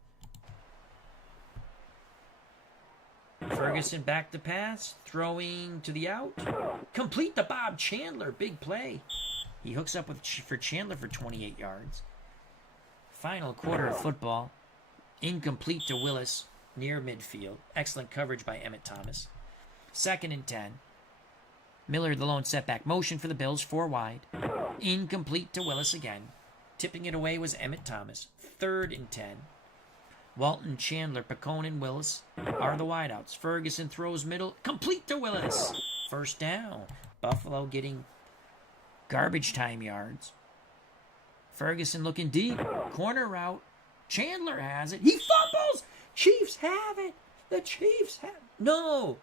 Ferguson back to pass. Throwing to the out. Complete to Bob Chandler. Big play. He hooks up for Chandler for 28 yards. Final quarter of football. Incomplete to Willis near midfield. Excellent coverage by Emmett Thomas. 2nd and 10. Miller, the lone setback. Motion for the Bills, 4 wide. Incomplete to Willis again. Tipping it away was Emmett Thomas. 3rd and 10. Walton, Chandler, Picone, and Willis are the wideouts. Ferguson throws middle. Complete to Willis. 1st down. Buffalo getting garbage time yards. Ferguson looking deep. Corner route. Chandler has it. He fumbles. Chiefs have it. The Chiefs have it. No.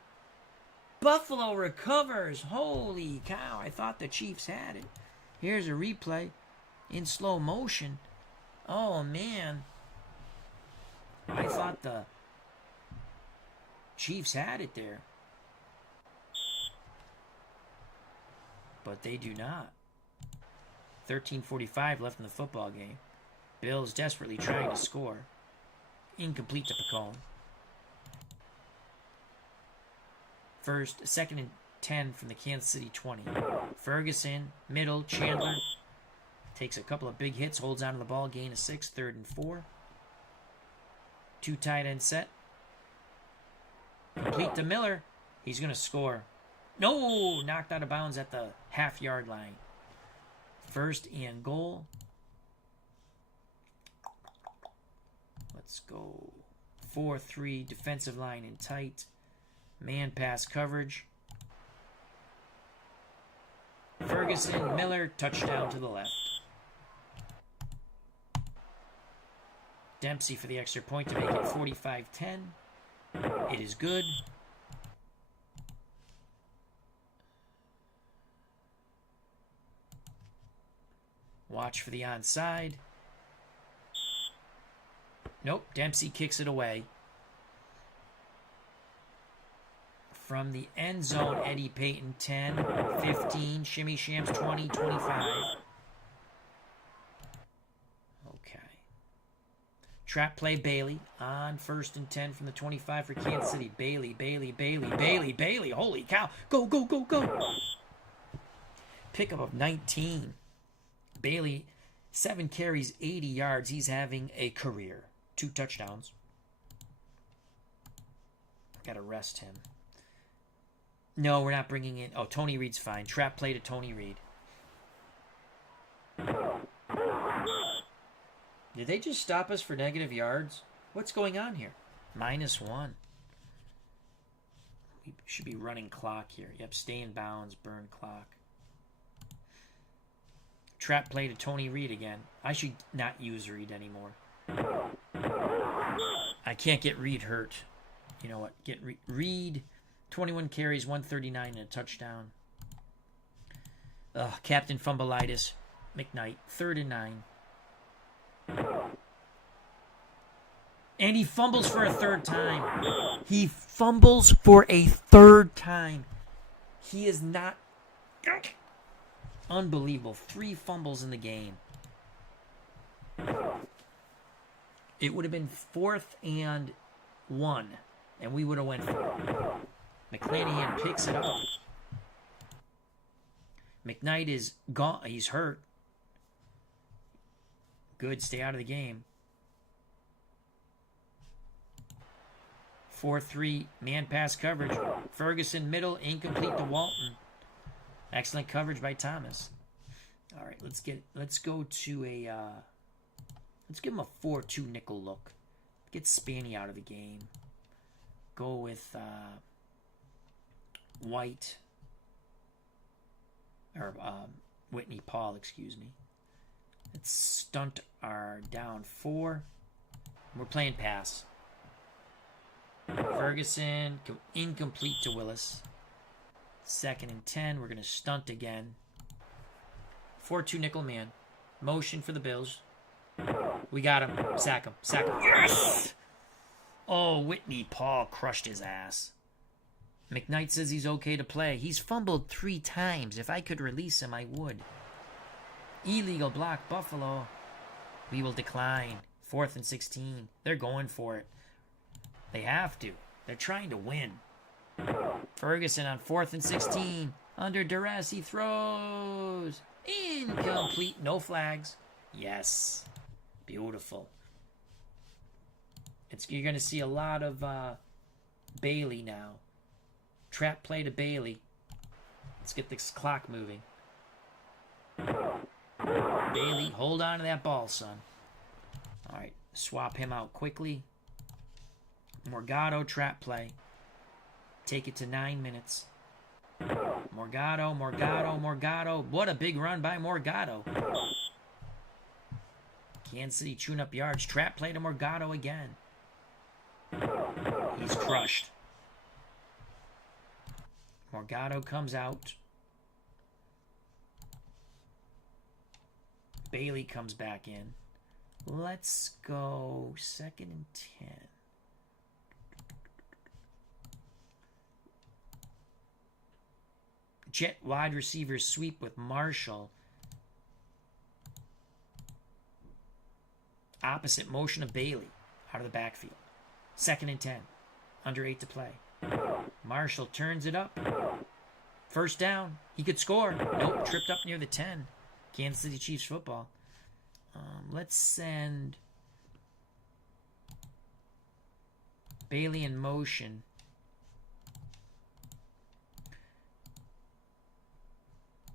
Buffalo recovers. Holy cow. I thought the Chiefs had it. Here's a replay in slow motion. Oh, man. I thought the Chiefs had it there. But they do not. 13:45 left in the football game. Bills desperately trying to score. Incomplete to Picone. 2nd and 10 from the Kansas City 20. Ferguson, middle, Chandler. Takes a couple of big hits, holds on to the ball, gain of 6, 3rd and 4. 2 tight end set. Complete to Miller. He's going to score. No! Knocked out of bounds at the half-yard line. 1st and goal. Let's go. 4-3 defensive line in tight. Man pass coverage. Ferguson, Miller, touchdown to the left. Dempsey for the extra point to make it 45-10. It is good. Watch for the onside. Nope, Dempsey kicks it away. From the end zone, Eddie Payton 10, 15, Shimmy Shams 20, 25. Okay. Trap play Bailey on 1st and 10 from the 25 for Kansas City. Bailey. Holy cow. Go, go, go, go. Pickup of 19. Bailey, 7 carries, 80 yards. He's having a career. 2 touchdowns. Got to rest him. No, we're not bringing in... Oh, Tony Reed's fine. Trap play to Tony Reed. Did they just stop us for negative yards? What's going on here? -1. We should be running clock here. Yep, stay in bounds, burn clock. Trap play to Tony Reed again. I should not use Reed anymore. I can't get Reed hurt. You know what? Get Reed... 21 carries, 139, and a touchdown. Captain Fumbleitis. McKnight, 3rd and 9. And he fumbles for a 3rd time. He fumbles for a 3rd time. He is not... Unbelievable. 3 fumbles in the game. It would have been 4th and 1. And we would have went for it. McClanahan picks it up. McKnight is gone. He's hurt. Good. Stay out of the game. 4-3 man pass coverage. Ferguson middle. Incomplete to Walton. Excellent coverage by Thomas. All right. Let's go to a... let's give him a 4-2 nickel look. Get Spanny out of the game. Go with... White, or Whitney Paul, excuse me. Let's stunt our down 4. We're playing pass. Ferguson, incomplete to Willis. 2nd and 10, we're going to stunt again. 4-2 nickel man. Motion for the Bills. We got him. Sack him. Yes! Oh, Whitney Paul crushed his ass. McKnight says he's okay to play. He's fumbled 3 times. If I could release him, I would. Illegal block, Buffalo. We will decline. 4th and 16. They're going for it. They have to. They're trying to win. Ferguson on 4th and 16. Under duress, he throws. Incomplete. No flags. Yes. Beautiful. You're going to see a lot of Bailey now. Trap play to Bailey. Let's get this clock moving. Bailey, hold on to that ball, son. All right, swap him out quickly. Morgado, trap play. Take it to 9 minutes. Morgado. What a big run by Morgado. Kansas City chewing up yards. Trap play to Morgado again. He's crushed. Morgado comes out. Bailey comes back in. Let's go 2nd and 10. Jet wide receiver sweep with Marshall. Opposite motion of Bailey out of the backfield. 2nd and 10. Under 8 to play. Marshall turns it up. First down. He could score. Nope. Tripped up near the 10. Kansas City Chiefs football. Let's send Bailey in motion.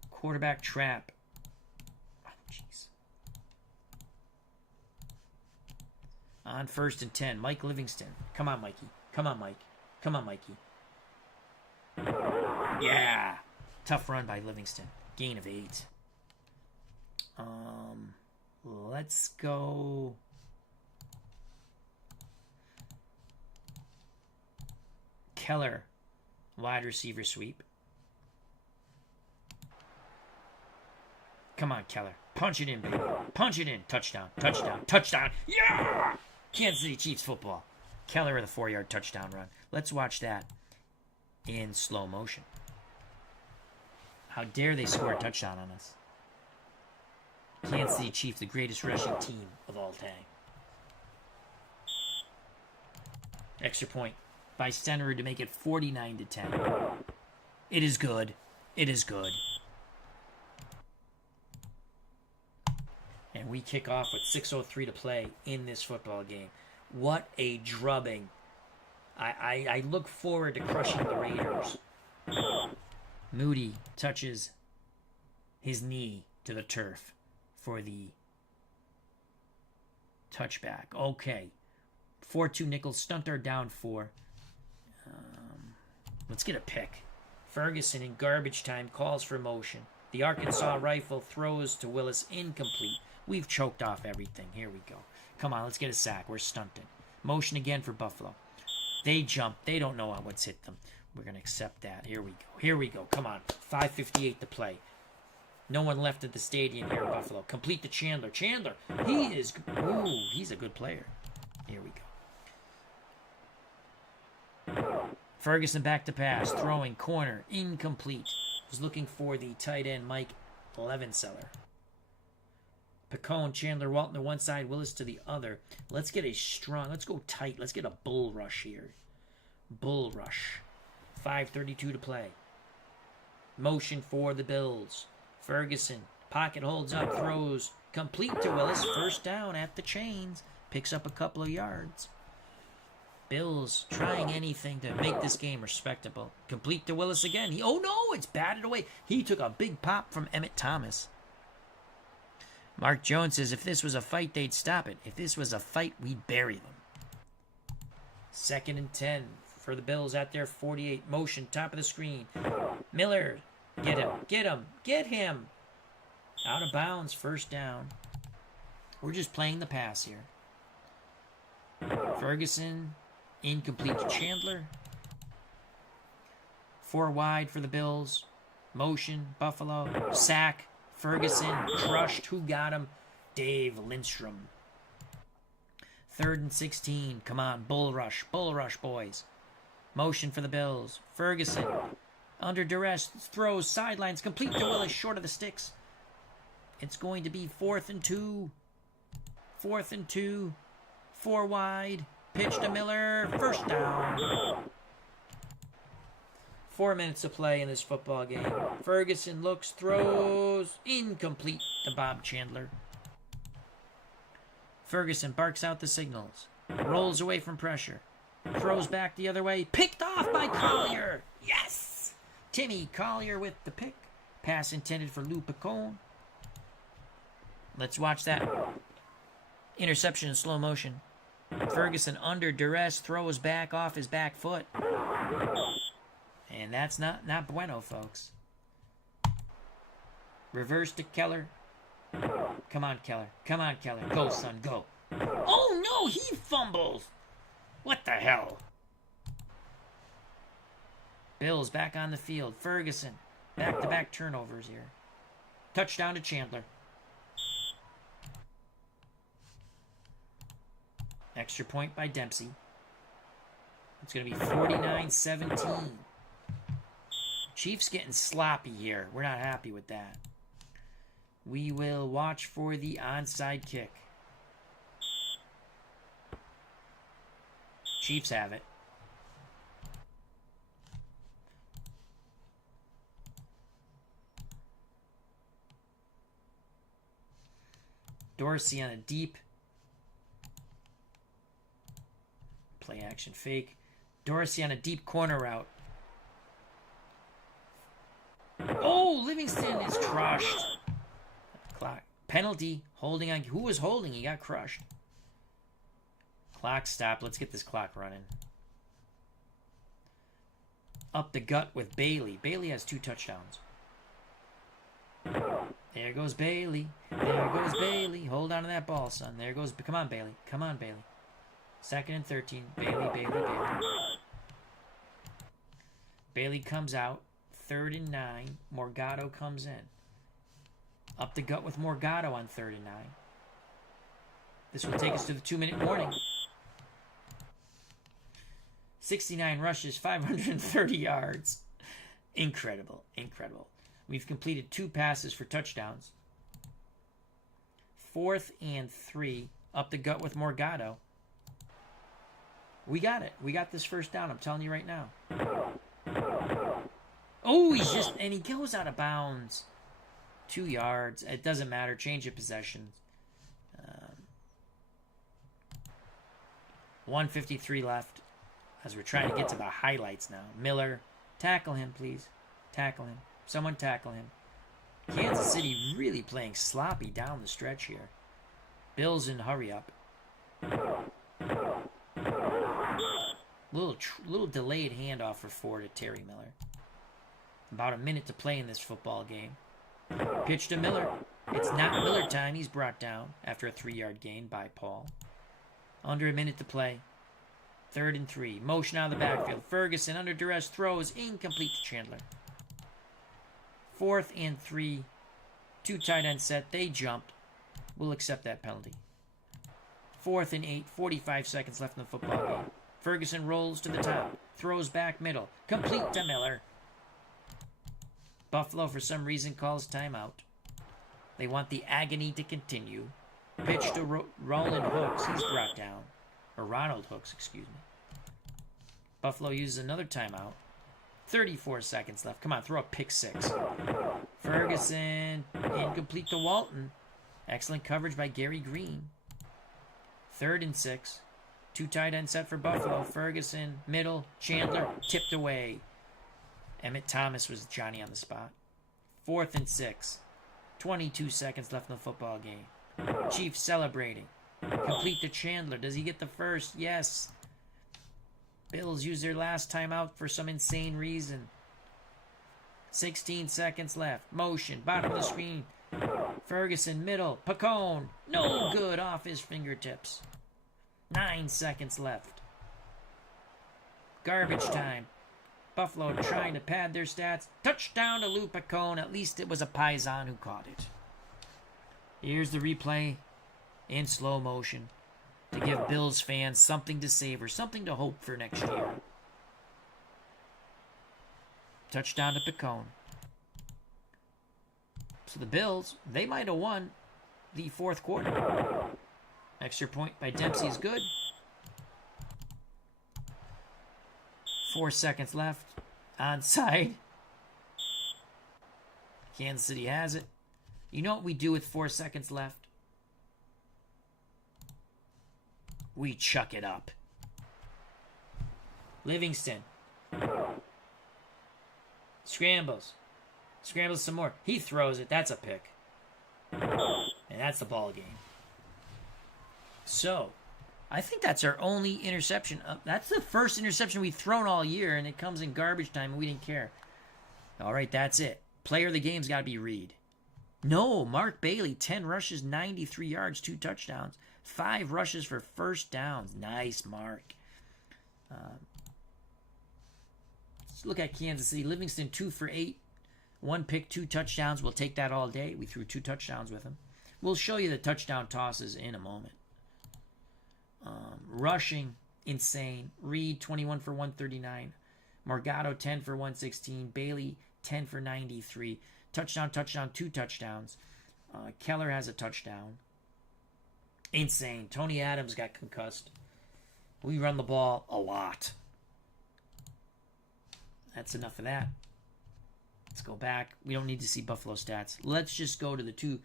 Quarterback trap. Oh, jeez. On 1st and 10. Mike Livingston. Come on, Mikey. Come on, Mike. Come on, Mikey. Yeah. Tough run by Livingston. Gain of 8. Let's go. Keller. Wide receiver sweep. Come on, Keller. Punch it in, baby. Punch it in. Touchdown. Touchdown. Touchdown. Yeah! Kansas City Chiefs football. Keller with a 4-yard touchdown run. Let's watch that in slow motion. How dare they score a touchdown on us? Kansas City Chiefs, the greatest rushing team of all time. Extra point by Stenrud to make it 49-10. It is good. It is good. And we kick off with 6:03 to play in this football game. What a drubbing. I look forward to crushing the Raiders. Moody touches his knee to the turf for the touchback. Okay. 4-2 Nichols. Stunter down 4. Let's get a pick. Ferguson in garbage time calls for motion. The Arkansas rifle throws to Willis. Incomplete. We've choked off everything. Here we go. Come on, let's get a sack. We're stunted. Motion again for Buffalo. They jump. They don't know what's hit them. We're going to accept that. Here we go. Here we go. Come on. 5:58 to play. No one left at the stadium here in Buffalo. Complete to Chandler. Chandler. He's a good player. Here we go. Ferguson back to pass. Throwing corner. Incomplete. Was looking for the tight end, Mike Levenseller. Picone, Chandler, Walton to one side, Willis to the other. Let's go tight. Let's get a bull rush here. Bull rush. 5:32 to play. Motion for the Bills. Ferguson, pocket holds up, throws, complete to Willis. First down at the chains. Picks up a couple of yards. Bills trying anything to make this game respectable. Complete to Willis again. It's batted away. He took a big pop from Emmett Thomas. Mark Jones says if this was a fight, they'd stop it. If this was a fight, we'd bury them. 2nd and 10 for the Bills at their 48. Motion, top of the screen. Miller, get him, get him. Out of bounds, first down. We're just playing the pass here. Ferguson, incomplete to Chandler. 4 wide for the Bills. Motion, Buffalo, sack. Ferguson, crushed. Who got him? Dave Lindstrom. 3rd and 16. Come on, bull rush, boys. Motion for the Bills. Ferguson, under duress, throws, sidelines, complete to Willis, short of the sticks. It's going to be 4th and 2. 4th and 2. 4 wide. Pitch to Miller. First down. 4 minutes to play in this football game. Ferguson looks, throws, incomplete to Bob Chandler. Ferguson barks out the signals, rolls away from pressure, throws back the other way, picked off by Collier. Yes! Timmy Collier with the pick. Pass intended for Lou Picone. Let's watch that interception in slow motion. Ferguson under duress, throws back off his back foot. And that's not bueno, folks. Reverse to Keller. Come on, Keller. Come on, Keller. Go, son, go. Oh, no, he fumbles. What the hell? Bills back on the field. Ferguson. Back-to-back turnovers here. Touchdown to Chandler. Extra point by Dempsey. It's going to be 49-17. Chiefs getting sloppy here. We're not happy with that. We will watch for the onside kick. Chiefs have it. Dorsey on a deep play action fake. Dorsey on a deep corner route. Oh, Livingston is crushed. Clock. Penalty. Holding on. Who was holding? He got crushed. Clock stop. Let's get this clock running. Up the gut with Bailey. Bailey has 2 touchdowns. There goes Bailey. There goes Bailey. Hold on to that ball, son. There goes. Come on, Bailey. Come on, Bailey. 2nd and 13. Bailey, Bailey, Bailey. Bailey comes out. 3rd and 9. Morgado comes in. Up the gut with Morgado on 3rd and 9. This will take us to the 2-minute warning. 69 rushes, 530 yards. Incredible, incredible. We've completed 2 passes for touchdowns. 4th and 3. Up the gut with Morgado. We got it. We got this first down. I'm telling you right now. Oh, and he goes out of bounds. 2 yards. It doesn't matter. Change of possession. 1:53 left. As we're trying to get to the highlights now. Miller, tackle him, please. Tackle him. Someone tackle him. Kansas City really playing sloppy down the stretch here. Bills in hurry up. Little delayed handoff for Ford to Terry Miller. About a minute to play in this football game. Pitch to Miller. It's not Miller time. He's brought down after a 3-yard gain by Paul. Under a minute to play. 3rd and 3. Motion out of the backfield. Ferguson under duress throws. Incomplete to Chandler. 4th and 3. 2 tight end set. They jumped. We'll accept that penalty. 4th and 8. 45 seconds left in the football game. Ferguson rolls to the top. Throws back middle. Complete to Miller. Buffalo, for some reason, calls timeout. They want the agony to continue. Pitch to Roland Hooks. He's brought down. Or Ronald Hooks, excuse me. Buffalo uses another timeout. 34 seconds left. Come on, throw a pick 6. Ferguson. Incomplete to Walton. Excellent coverage by Gary Green. 3rd and 6. 2 tight end set for Buffalo. Ferguson, middle, Chandler, tipped away. Emmett Thomas was Johnny on the spot. 4th and 6. 22 seconds left in the football game. Chiefs celebrating. Complete to Chandler. Does he get the first? Yes. Bills use their last timeout for some insane reason. 16 seconds left. Motion. Bottom of the screen. Ferguson, middle. Picone. No good off his fingertips. 9 seconds left. Garbage time. Buffalo trying to pad their stats. Touchdown to Lou Picone. At least it was a Paisan who caught it. Here's the replay in slow motion to give Bills fans something to savor, something to hope for next year. Touchdown to Picone. So the Bills, they might have won the 4th quarter. Extra point by Dempsey is good. 4 seconds left. Onside. Kansas City has it. You know what we do with 4 seconds left? We chuck it up. Livingston. Scrambles. Scrambles some more. He throws it. That's a pick. And that's the ball game. So, I think that's our only interception. That's the first interception we've thrown all year, and it comes in garbage time, and we didn't care. All right, that's it. Player of the game's got to be Reed. No, Mark Bailey, 10 rushes, 93 yards, 2 touchdowns. 5 rushes for first downs. Nice, Mark. Let's look at Kansas City. Livingston, 2 for 8. 1 pick, 2 touchdowns. We'll take that all day. We threw 2 touchdowns with him. We'll show you the touchdown tosses in a moment. Rushing, insane. Reed, 21 for 139. Morgado, 10 for 116. Bailey, 10 for 93. Touchdown, 2 touchdowns. Keller has a touchdown. Insane. Tony Adams got concussed. We run the ball a lot. That's enough of that. Let's go back. We don't need to see Buffalo stats. Let's just go to the two.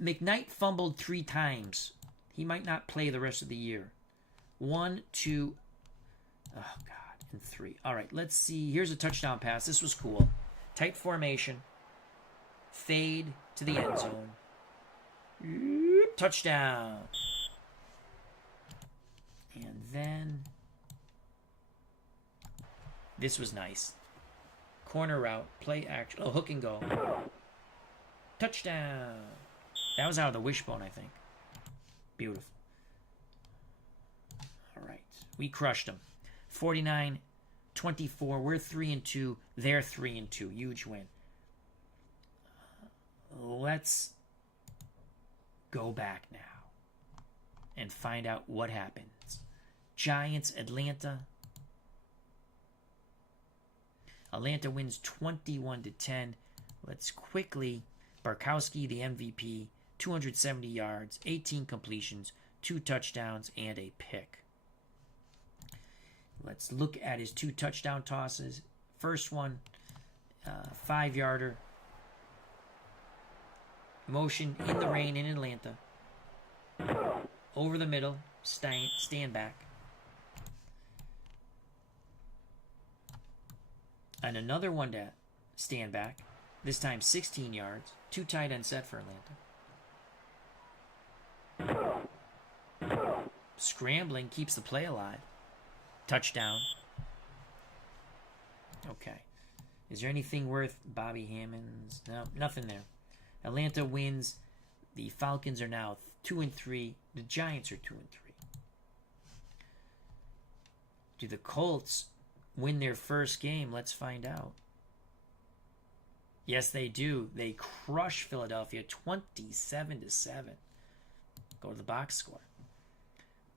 McKnight fumbled 3 times. He might not play the rest of the year. 1, 2, oh God, and 3. All right, let's see. Here's a touchdown pass. This was cool. Tight formation. Fade to the end zone. Touchdown. And then this was nice. Corner route, play action. Oh, hook and go. Touchdown. That was out of the wishbone, I think. Beautiful. All right. We crushed them. 49-24. We're 3-2. They're 3-2. Huge win. Let's go back now and find out what happens. Giants, Atlanta. Atlanta wins 21-10. Let's quickly. Barkowski, the MVP, 270 yards, 18 completions, 2 touchdowns, and a pick. Let's look at his 2 touchdown tosses. First one, 5-yarder. Motion in the rain in Atlanta. Over the middle, stand back. And another one to stand back. This time 16 yards. 2 tight end set for Atlanta. Scrambling keeps the play alive. Touchdown. Okay. Is there anything worth Bobby Hammond's? No, nothing there. Atlanta wins. The Falcons are now 2-3. The Giants are 2-3. Do the Colts win their first game? Let's find out. Yes, they do. They crush Philadelphia 27-7. Go to the box score.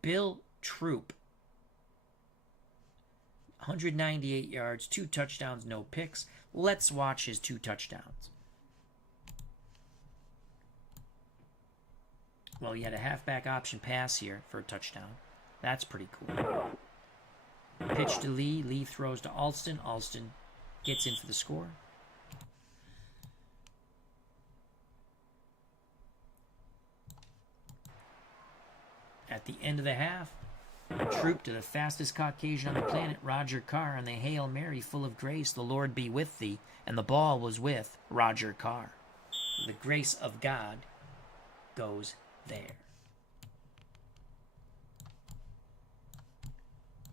Bill Troop, 198 yards, 2 touchdowns, no picks. Let's watch his 2 touchdowns. Well, he had a halfback option pass here for a touchdown. That's pretty cool. Pitch to Lee. Lee throws to Alston. Alston gets in for the score. At the end of the half, Troop to the fastest Caucasian on the planet, Roger Carr, on the Hail Mary full of grace, the Lord be with thee, and the ball was with Roger Carr. The grace of God goes there.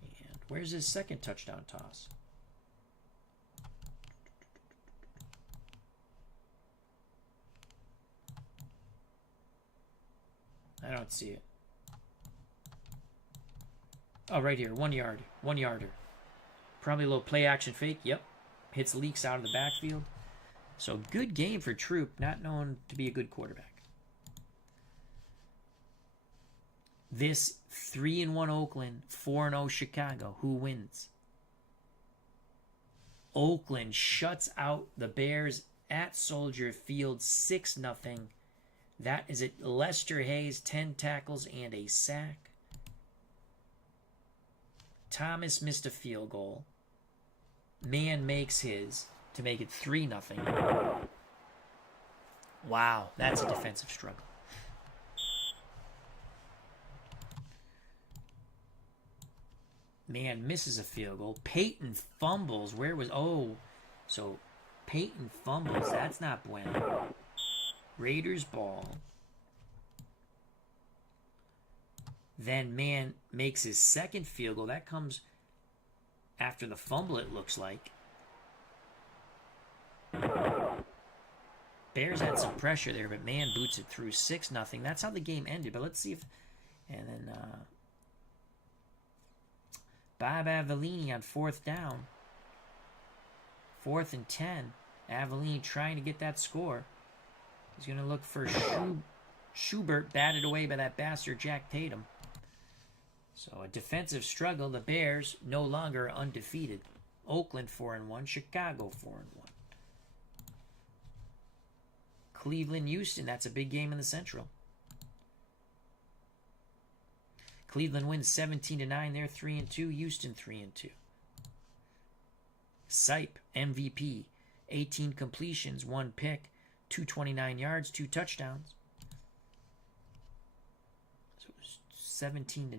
And where's his second touchdown toss? I don't see it. Oh, right here. 1 yard. 1 yarder. Probably a little play action fake. Yep. Hits Leaks out of the backfield. So good game for Troop, not known to be a good quarterback. This 3-1 Oakland, 4-0 Chicago. Who wins? Oakland shuts out the Bears at Soldier Field 6-0. That is it. Lester Hayes, 10 tackles and a sack. Thomas missed a field goal. Man makes his to make it 3-0. Wow, that's a defensive struggle. Man misses a field goal. Peyton fumbles. Where was... Oh, so Peyton fumbles. That's not bueno. Raiders ball. Then man makes his second field goal. That comes after the fumble, it looks like. Bears had some pressure there, but man boots it through 6-0. That's how the game ended. But let's see if... And then... Bob Avellini on 4th down. 4th and 10. Avellini trying to get that score. He's going to look for Schubert, batted away by that bastard Jack Tatum. So a defensive struggle. The Bears no longer undefeated. Oakland 4-1. Chicago 4-1. Cleveland, Houston. That's a big game in the Central. Cleveland wins 17-9. They're 3-2. Houston 3-2. Sipe, MVP, 18 completions, 1 pick, 229 yards, 2 touchdowns. So it was 17-9.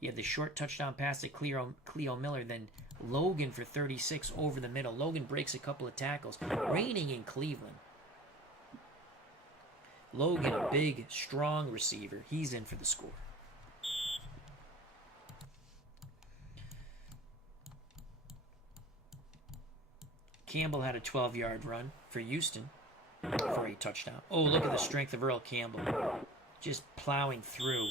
He had the short touchdown pass to Cleo Miller, then Logan for 36 over the middle. Logan breaks a couple of tackles. Reigning in Cleveland. Logan, a big, strong receiver. He's in for the score. Campbell had a 12-yard run for Houston for a touchdown. Oh, look at the strength of Earl Campbell. Just plowing through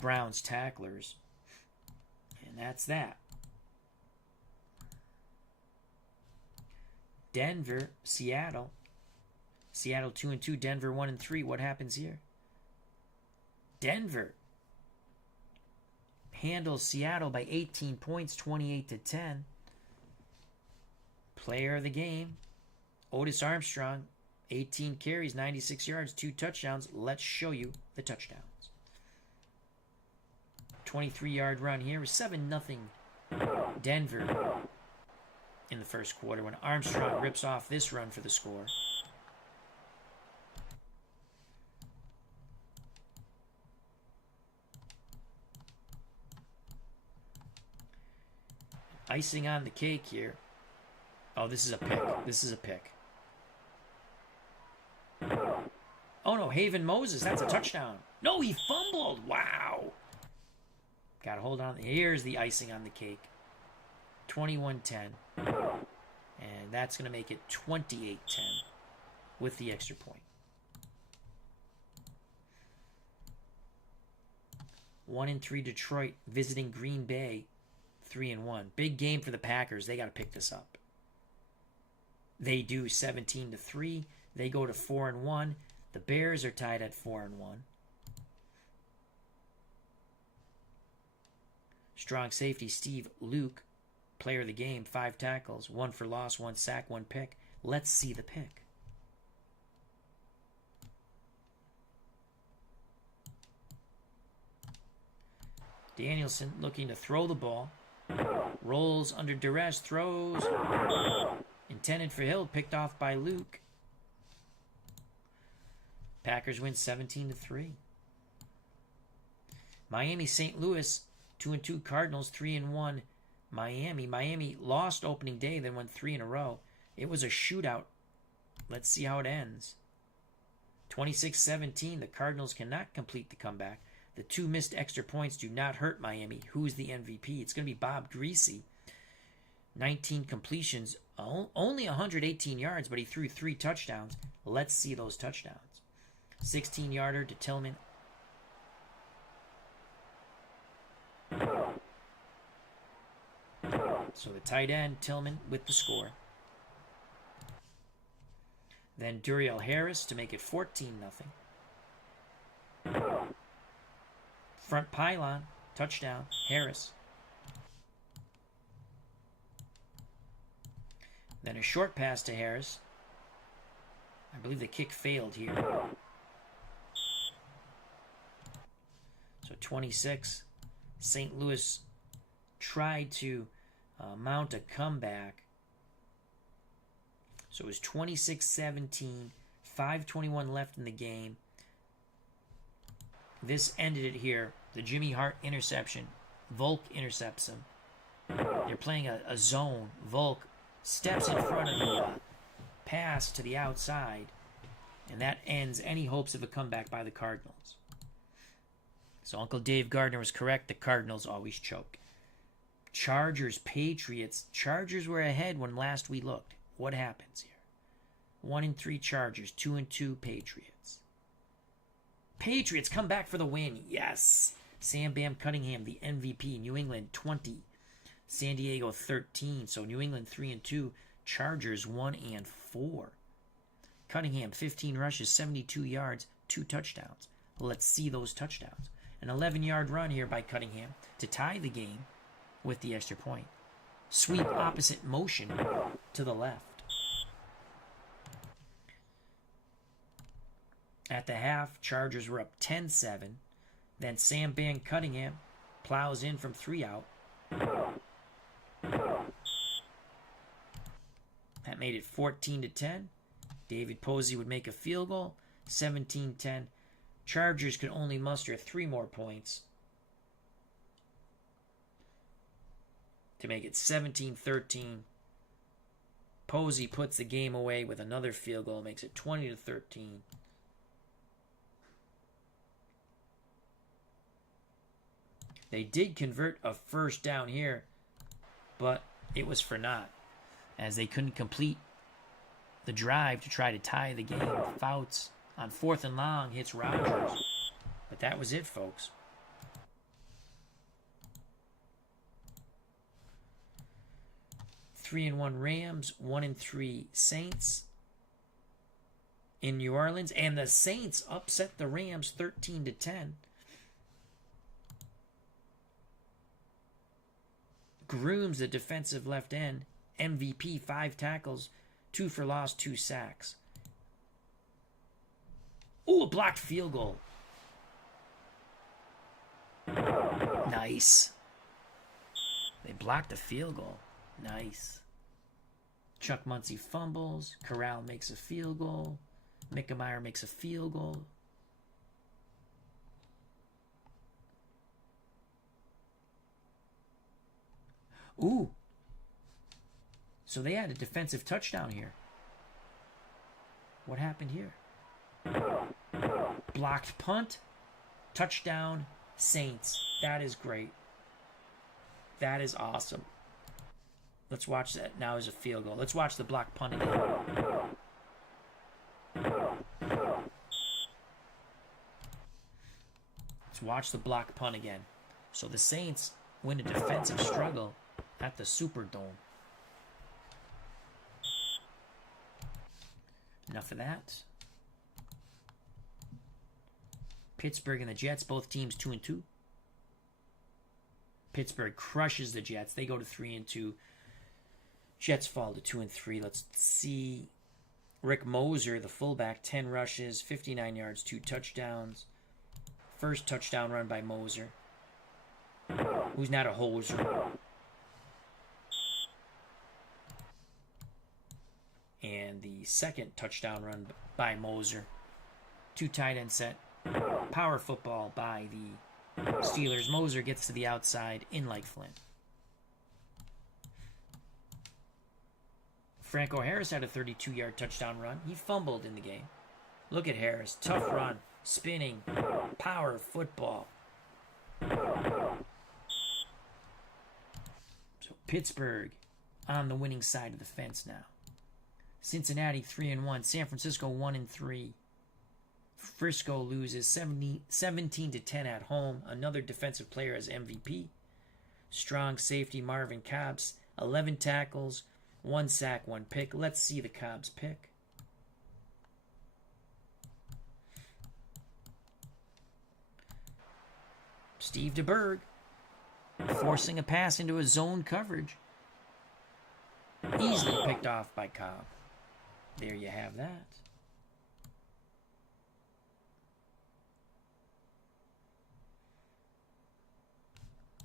Browns tacklers. And that's that. Denver, Seattle. Seattle 2-2, Denver 1-3. What happens here? Denver handles Seattle by 18 points, 28-10. Player of the game, Otis Armstrong, 18 carries, 96 yards, 2 touchdowns. Let's show you the touchdowns. 23-yard run here, 7-0 Denver in the first quarter when Armstrong rips off this run for the score. Icing on the cake here. Oh, this is a pick. This is a pick. Oh, no. Haven Moses. That's a touchdown. No, he fumbled. Wow. Got to hold on. Here's the icing on the cake. 21-10. And that's going to make it 28-10 with the extra point. 1-3 Detroit visiting Green Bay. 3-1. Big game for the Packers. They got to pick this up. They do 17-3. They go to 4-1. The Bears are tied at 4-1. Strong safety Steve Luke, player of the game, 5 tackles, 1 for loss, 1 sack, 1 pick. Let's see the pick. Danielson looking to throw the ball. Rolls under duress, throws. Intended for Hill, picked off by Luke. Packers win 17-3. Miami, St. Louis, 2-2 Cardinals, 3-1 Miami. Miami lost opening day, then won 3 in a row. It was a shootout. Let's see how it ends. 26-17, the Cardinals cannot complete the comeback. The 2 missed extra points do not hurt Miami. Who's the MVP? It's going to be Bob Greasy. 19 completions, only 118 yards, but he threw 3 touchdowns. Let's see those touchdowns. 16-yarder to Tillman. So the tight end, Tillman, with the score. Then Duriel Harris to make it 14-0. Front pylon, touchdown, Harris. Then a short pass to Harris. I believe the kick failed here. So 26. St. Louis tried to mount a comeback. So it was 26-17, 5:21 left in the game. This ended it here. The Jimmy Hart interception. Volk intercepts him. They're playing a zone. Volk steps in front of the pass to the outside, and that ends any hopes of a comeback by the Cardinals. So Uncle Dave Gardner was correct. The Cardinals always choke. Chargers, Patriots. Chargers were ahead when last we looked. What happens here? 1-3 Chargers, 2-2 Patriots. Patriots come back for the win. Yes. Sam Bam Cunningham, the MVP. New England 20. San Diego 13. So New England 3-2. Chargers 1-4. Cunningham 15 rushes, 72 yards, 2 touchdowns. Let's see those touchdowns. An 11-yard run here by Cunningham to tie the game with the extra point. Sweep opposite motion to the left. At the half, Chargers were up 10-7. Then Sam Bam Cunningham plows in from 3 out. That made it 14-10. David Posey would make a field goal. 17-10. Chargers could only muster 3 more points to make it 17-13. Posey puts the game away with another field goal. Makes it 20-13. They did convert a first down here, but it was for naught, as they couldn't complete the drive to try to tie the game. Fouts on 4th and long hits Rodgers. But that was it, folks. Three and 1 Rams, 1-3 Saints in New Orleans, and the Saints upset the Rams 13-10. Grooms, the defensive left end, MVP, 5 tackles, 2 for loss, 2 sacks. Ooh, a blocked field goal. Nice. They blocked the field goal. Nice. Chuck Muncie fumbles. Corral makes a field goal. Mickemeyer makes a field goal. Ooh. So they had a defensive touchdown here. What happened here? Blocked punt. Touchdown. Saints. That is great. That is awesome. Let's watch that now as a field goal. Let's watch the blocked punt again. Let's watch the blocked punt again. So the Saints win a defensive struggle at the Superdome. Enough of that. Pittsburgh and the Jets, both teams 2-2. Pittsburgh crushes the Jets. They go to 3-2. Jets fall to 2-3. Let's see. Rick Moser, the fullback, 10 rushes, 59 yards, 2 touchdowns. First touchdown run by Moser, who's not a hoser. And the second touchdown run by Moser. 2 tight end set. Power football by the Steelers. Moser gets to the outside in like Flint. Franco Harris had a 32-yard touchdown run. He fumbled in the game. Look at Harris. Tough run. Spinning. Power football. So Pittsburgh on the winning side of the fence now. Cincinnati 3-1. San Francisco 1-3. Frisco loses 17-10 at home. Another defensive player as MVP. Strong safety Marvin Cobbs. 11 tackles, 1 sack, 1 pick. Let's see the Cobbs pick. Steve DeBerg forcing a pass into a zone coverage. Easily picked off by Cobb. There you have that.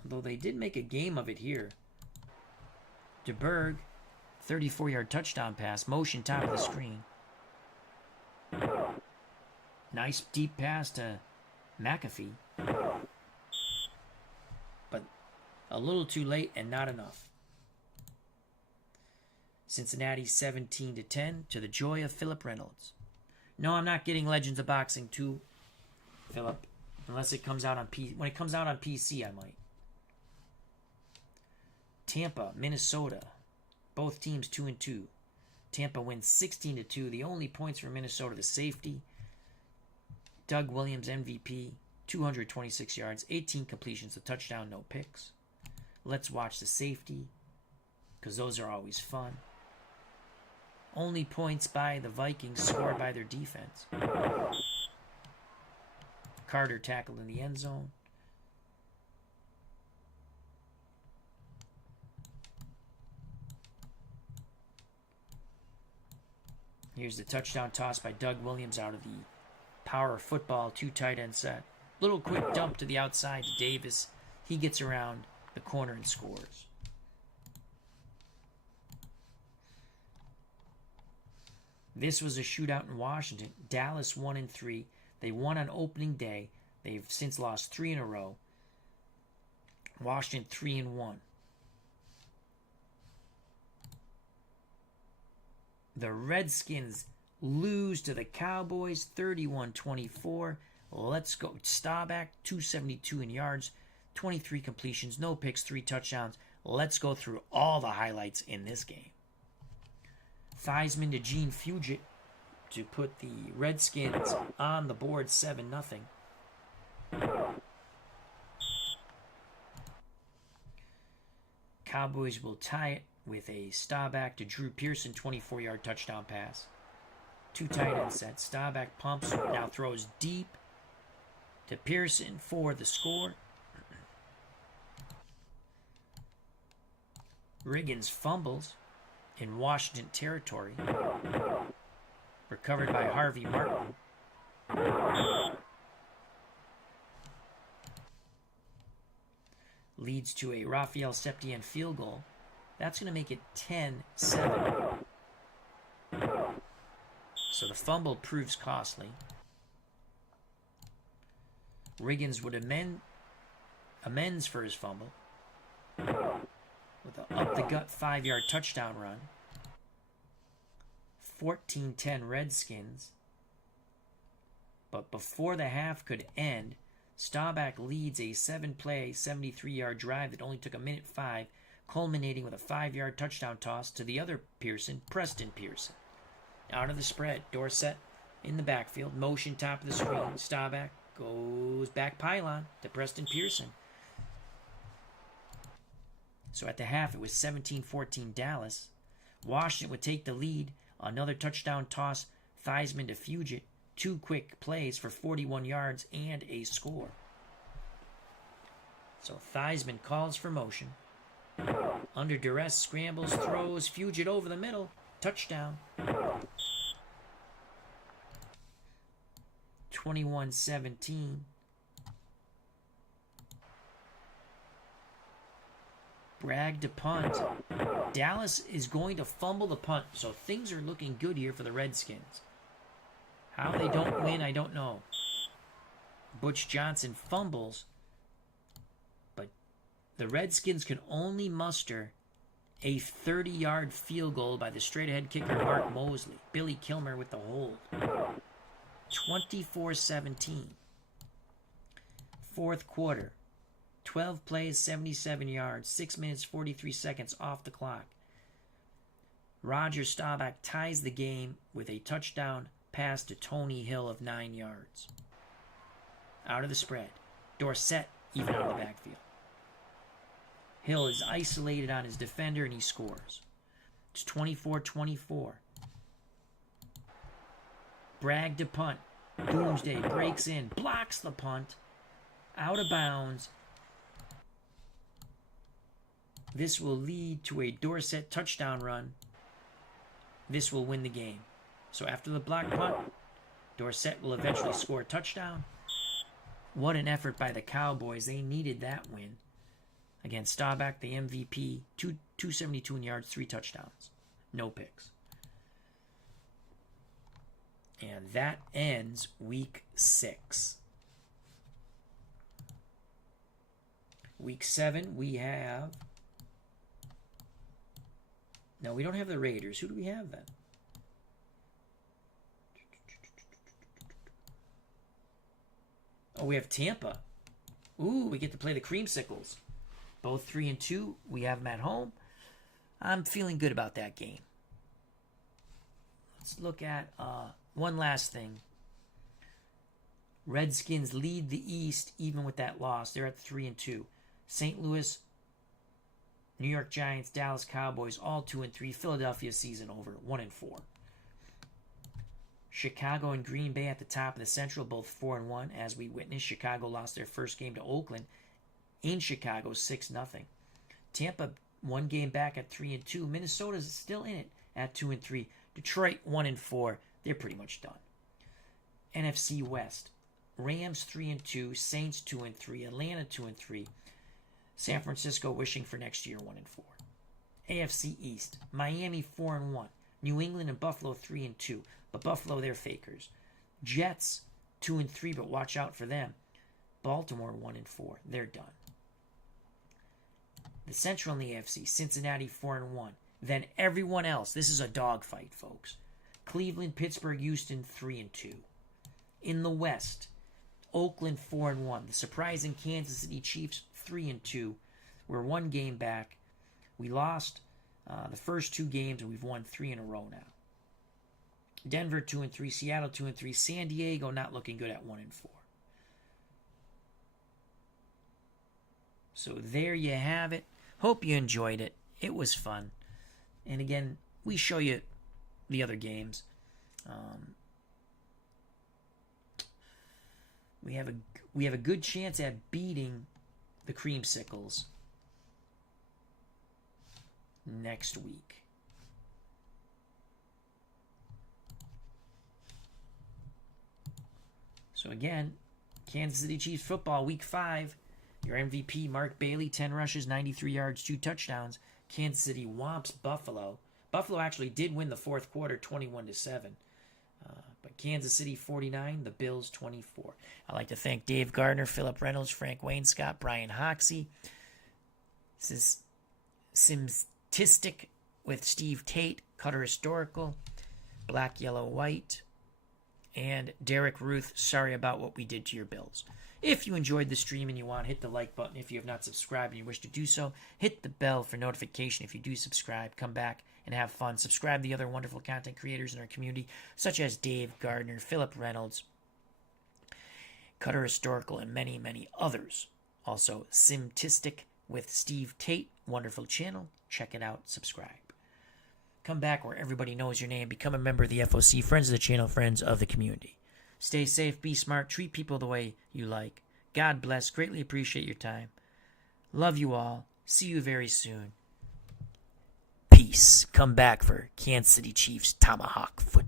Although they did make a game of it here. DeBerg, 34-yard touchdown pass. Motion top of the screen. Nice deep pass to McAfee. But a little too late and not enough. Cincinnati 17-10 to the joy of Philip Reynolds. No, I'm not getting Legends of Boxing 2, Philip. Unless it comes out on PC. When it comes out on PC, I might. Tampa, Minnesota. Both teams 2-2. Tampa wins 16-2. The only points for Minnesota, the safety. Doug Williams, MVP. 226 yards, 18 completions, a touchdown, no picks. Let's watch the safety, because those are always fun. Only points by the Vikings scored by their defense. Carter tackled in the end zone. Here's the touchdown toss by Doug Williams out of the power football 2 tight end set. Little quick dump to the outside to Davis. He gets around the corner and scores. This was a shootout in Washington. Dallas 1-3. They won on opening day. They've since lost 3 in a row. Washington 3-1. The Redskins lose to the Cowboys 31-24. Let's go. Staubach 272 in yards, 23 completions, no picks, 3 touchdowns. Let's go through all the highlights in this game. Theismann to Gene Fugit to put the Redskins on the board 7-0. Cowboys will tie it with a Staubach to Drew Pearson 24-yard touchdown pass. 2 tight end sets. Staubach pumps, now throws deep to Pearson for the score. Riggins fumbles in Washington territory. Recovered by Harvey Martin. Leads to a Raphael Septien field goal. That's going to make it 10-7. So the fumble proves costly. Riggins would amends for his fumble with an up-the-gut 5-yard touchdown run. 14-10 Redskins. But before the half could end, Staubach leads a 7-play, 73-yard drive that only took 1:05, culminating with a 5-yard touchdown toss to the other Pearson, Preston Pearson. Out of the spread, Dorsett in the backfield, motion top of the screen. Staubach goes back pylon to Preston Pearson. So at the half, it was 17-14 Dallas. Washington would take the lead. Another touchdown toss, Theismann to Fugit. 2 quick plays for 41 yards and a score. So Theismann calls for motion. Under duress, scrambles, throws, Fugit over the middle. Touchdown. 21-17. Bragg to punt. Dallas is going to fumble the punt, so things are looking good here for the Redskins. How they don't win, I don't know. Butch Johnson fumbles, but the Redskins can only muster a 30-yard field goal by the straight-ahead kicker Mark Mosley. Billy Kilmer with the hold. 24-17. Fourth quarter. 12 plays, 77 yards, 6 minutes, 43 seconds off the clock. Roger Staubach ties the game with a touchdown pass to Tony Hill of 9 yards. Out of the spread. Dorsett even out of the backfield. Hill is isolated on his defender and he scores. It's 24-24. Bragg to punt. Doomsday breaks in, blocks the punt. Out of bounds. This will lead to a Dorsett touchdown run. This will win the game. So after the block punt, Dorsett will eventually score a touchdown. What an effort by the Cowboys. They needed that win. Again, Staubach, the MVP, 272 in yards, 3 touchdowns. No picks. And that ends week 6. Week 7, we have... No, we don't have the Raiders. Who do we have then? Oh, we have Tampa. Ooh, we get to play the Creamsicles. Both 3-2. We have them at home. I'm feeling good about that game. Let's look at one last thing. Redskins lead the East even with that loss. They're at 3-2. St. Louis, New York Giants, Dallas Cowboys, all 2-3. Philadelphia season over, 1-4. Chicago and Green Bay at the top of the Central, both 4-1. As we witnessed, Chicago lost their first game to Oakland in Chicago, 6-0. Tampa, one game back at 3-2. Minnesota's still in it at 2-3. Detroit, 1-4. They're pretty much done. NFC West, Rams 3-2, Saints 2-3, Atlanta 2-3. San Francisco wishing for next year 1-4. AFC East, Miami 4-1. New England and Buffalo 3-2, but Buffalo they're fakers. Jets 2-3, but watch out for them. Baltimore 1-4, they're done. The Central in the AFC, Cincinnati 4-1. Then everyone else, this is a dogfight, folks. Cleveland, Pittsburgh, Houston 3-2. In the West, Oakland 4-1. The surprising Kansas City Chiefs 3-2. We're one game back. We lost the first 2 games, and we've won 3 in a row now. Denver 2-3, Seattle 2-3, San Diego not looking good at 1-4. So there you have it. Hope you enjoyed it. It was fun. And again, we show you the other games. We have a good chance at beating the Creamsicles next week. So again, Kansas City Chiefs football, week 5. Your MVP, Mark Bailey, 10 rushes, 93 yards, 2 touchdowns. Kansas City whomps Buffalo. Buffalo actually did win the fourth quarter, 21-7. But Kansas City 49, the Bills 24. I'd like to thank Dave Gardner, Philip Reynolds, Frank Wainscott, Brian Hoxie. This is Simtistic with Steve Tate, Cutter Historical, Black, Yellow, White, and Derek Ruth. Sorry about what we did to your Bills. If you enjoyed the stream and you want, hit the like button. If you have not subscribed and you wish to do so, hit the bell for notification. If you do subscribe, come back and have fun. Subscribe to the other wonderful content creators in our community, such as Dave Gardner, Philip Reynolds, Cutter Historical, and many, many others. Also, Simtistic with Steve Tate, wonderful channel. Check it out, subscribe. Come back where everybody knows your name. Become a member of the FOC, friends of the channel, friends of the community. Stay safe, be smart, treat people the way you like. God bless, greatly appreciate your time. Love you all. See you very soon. Peace. Come back for Kansas City Chiefs Tomahawk football.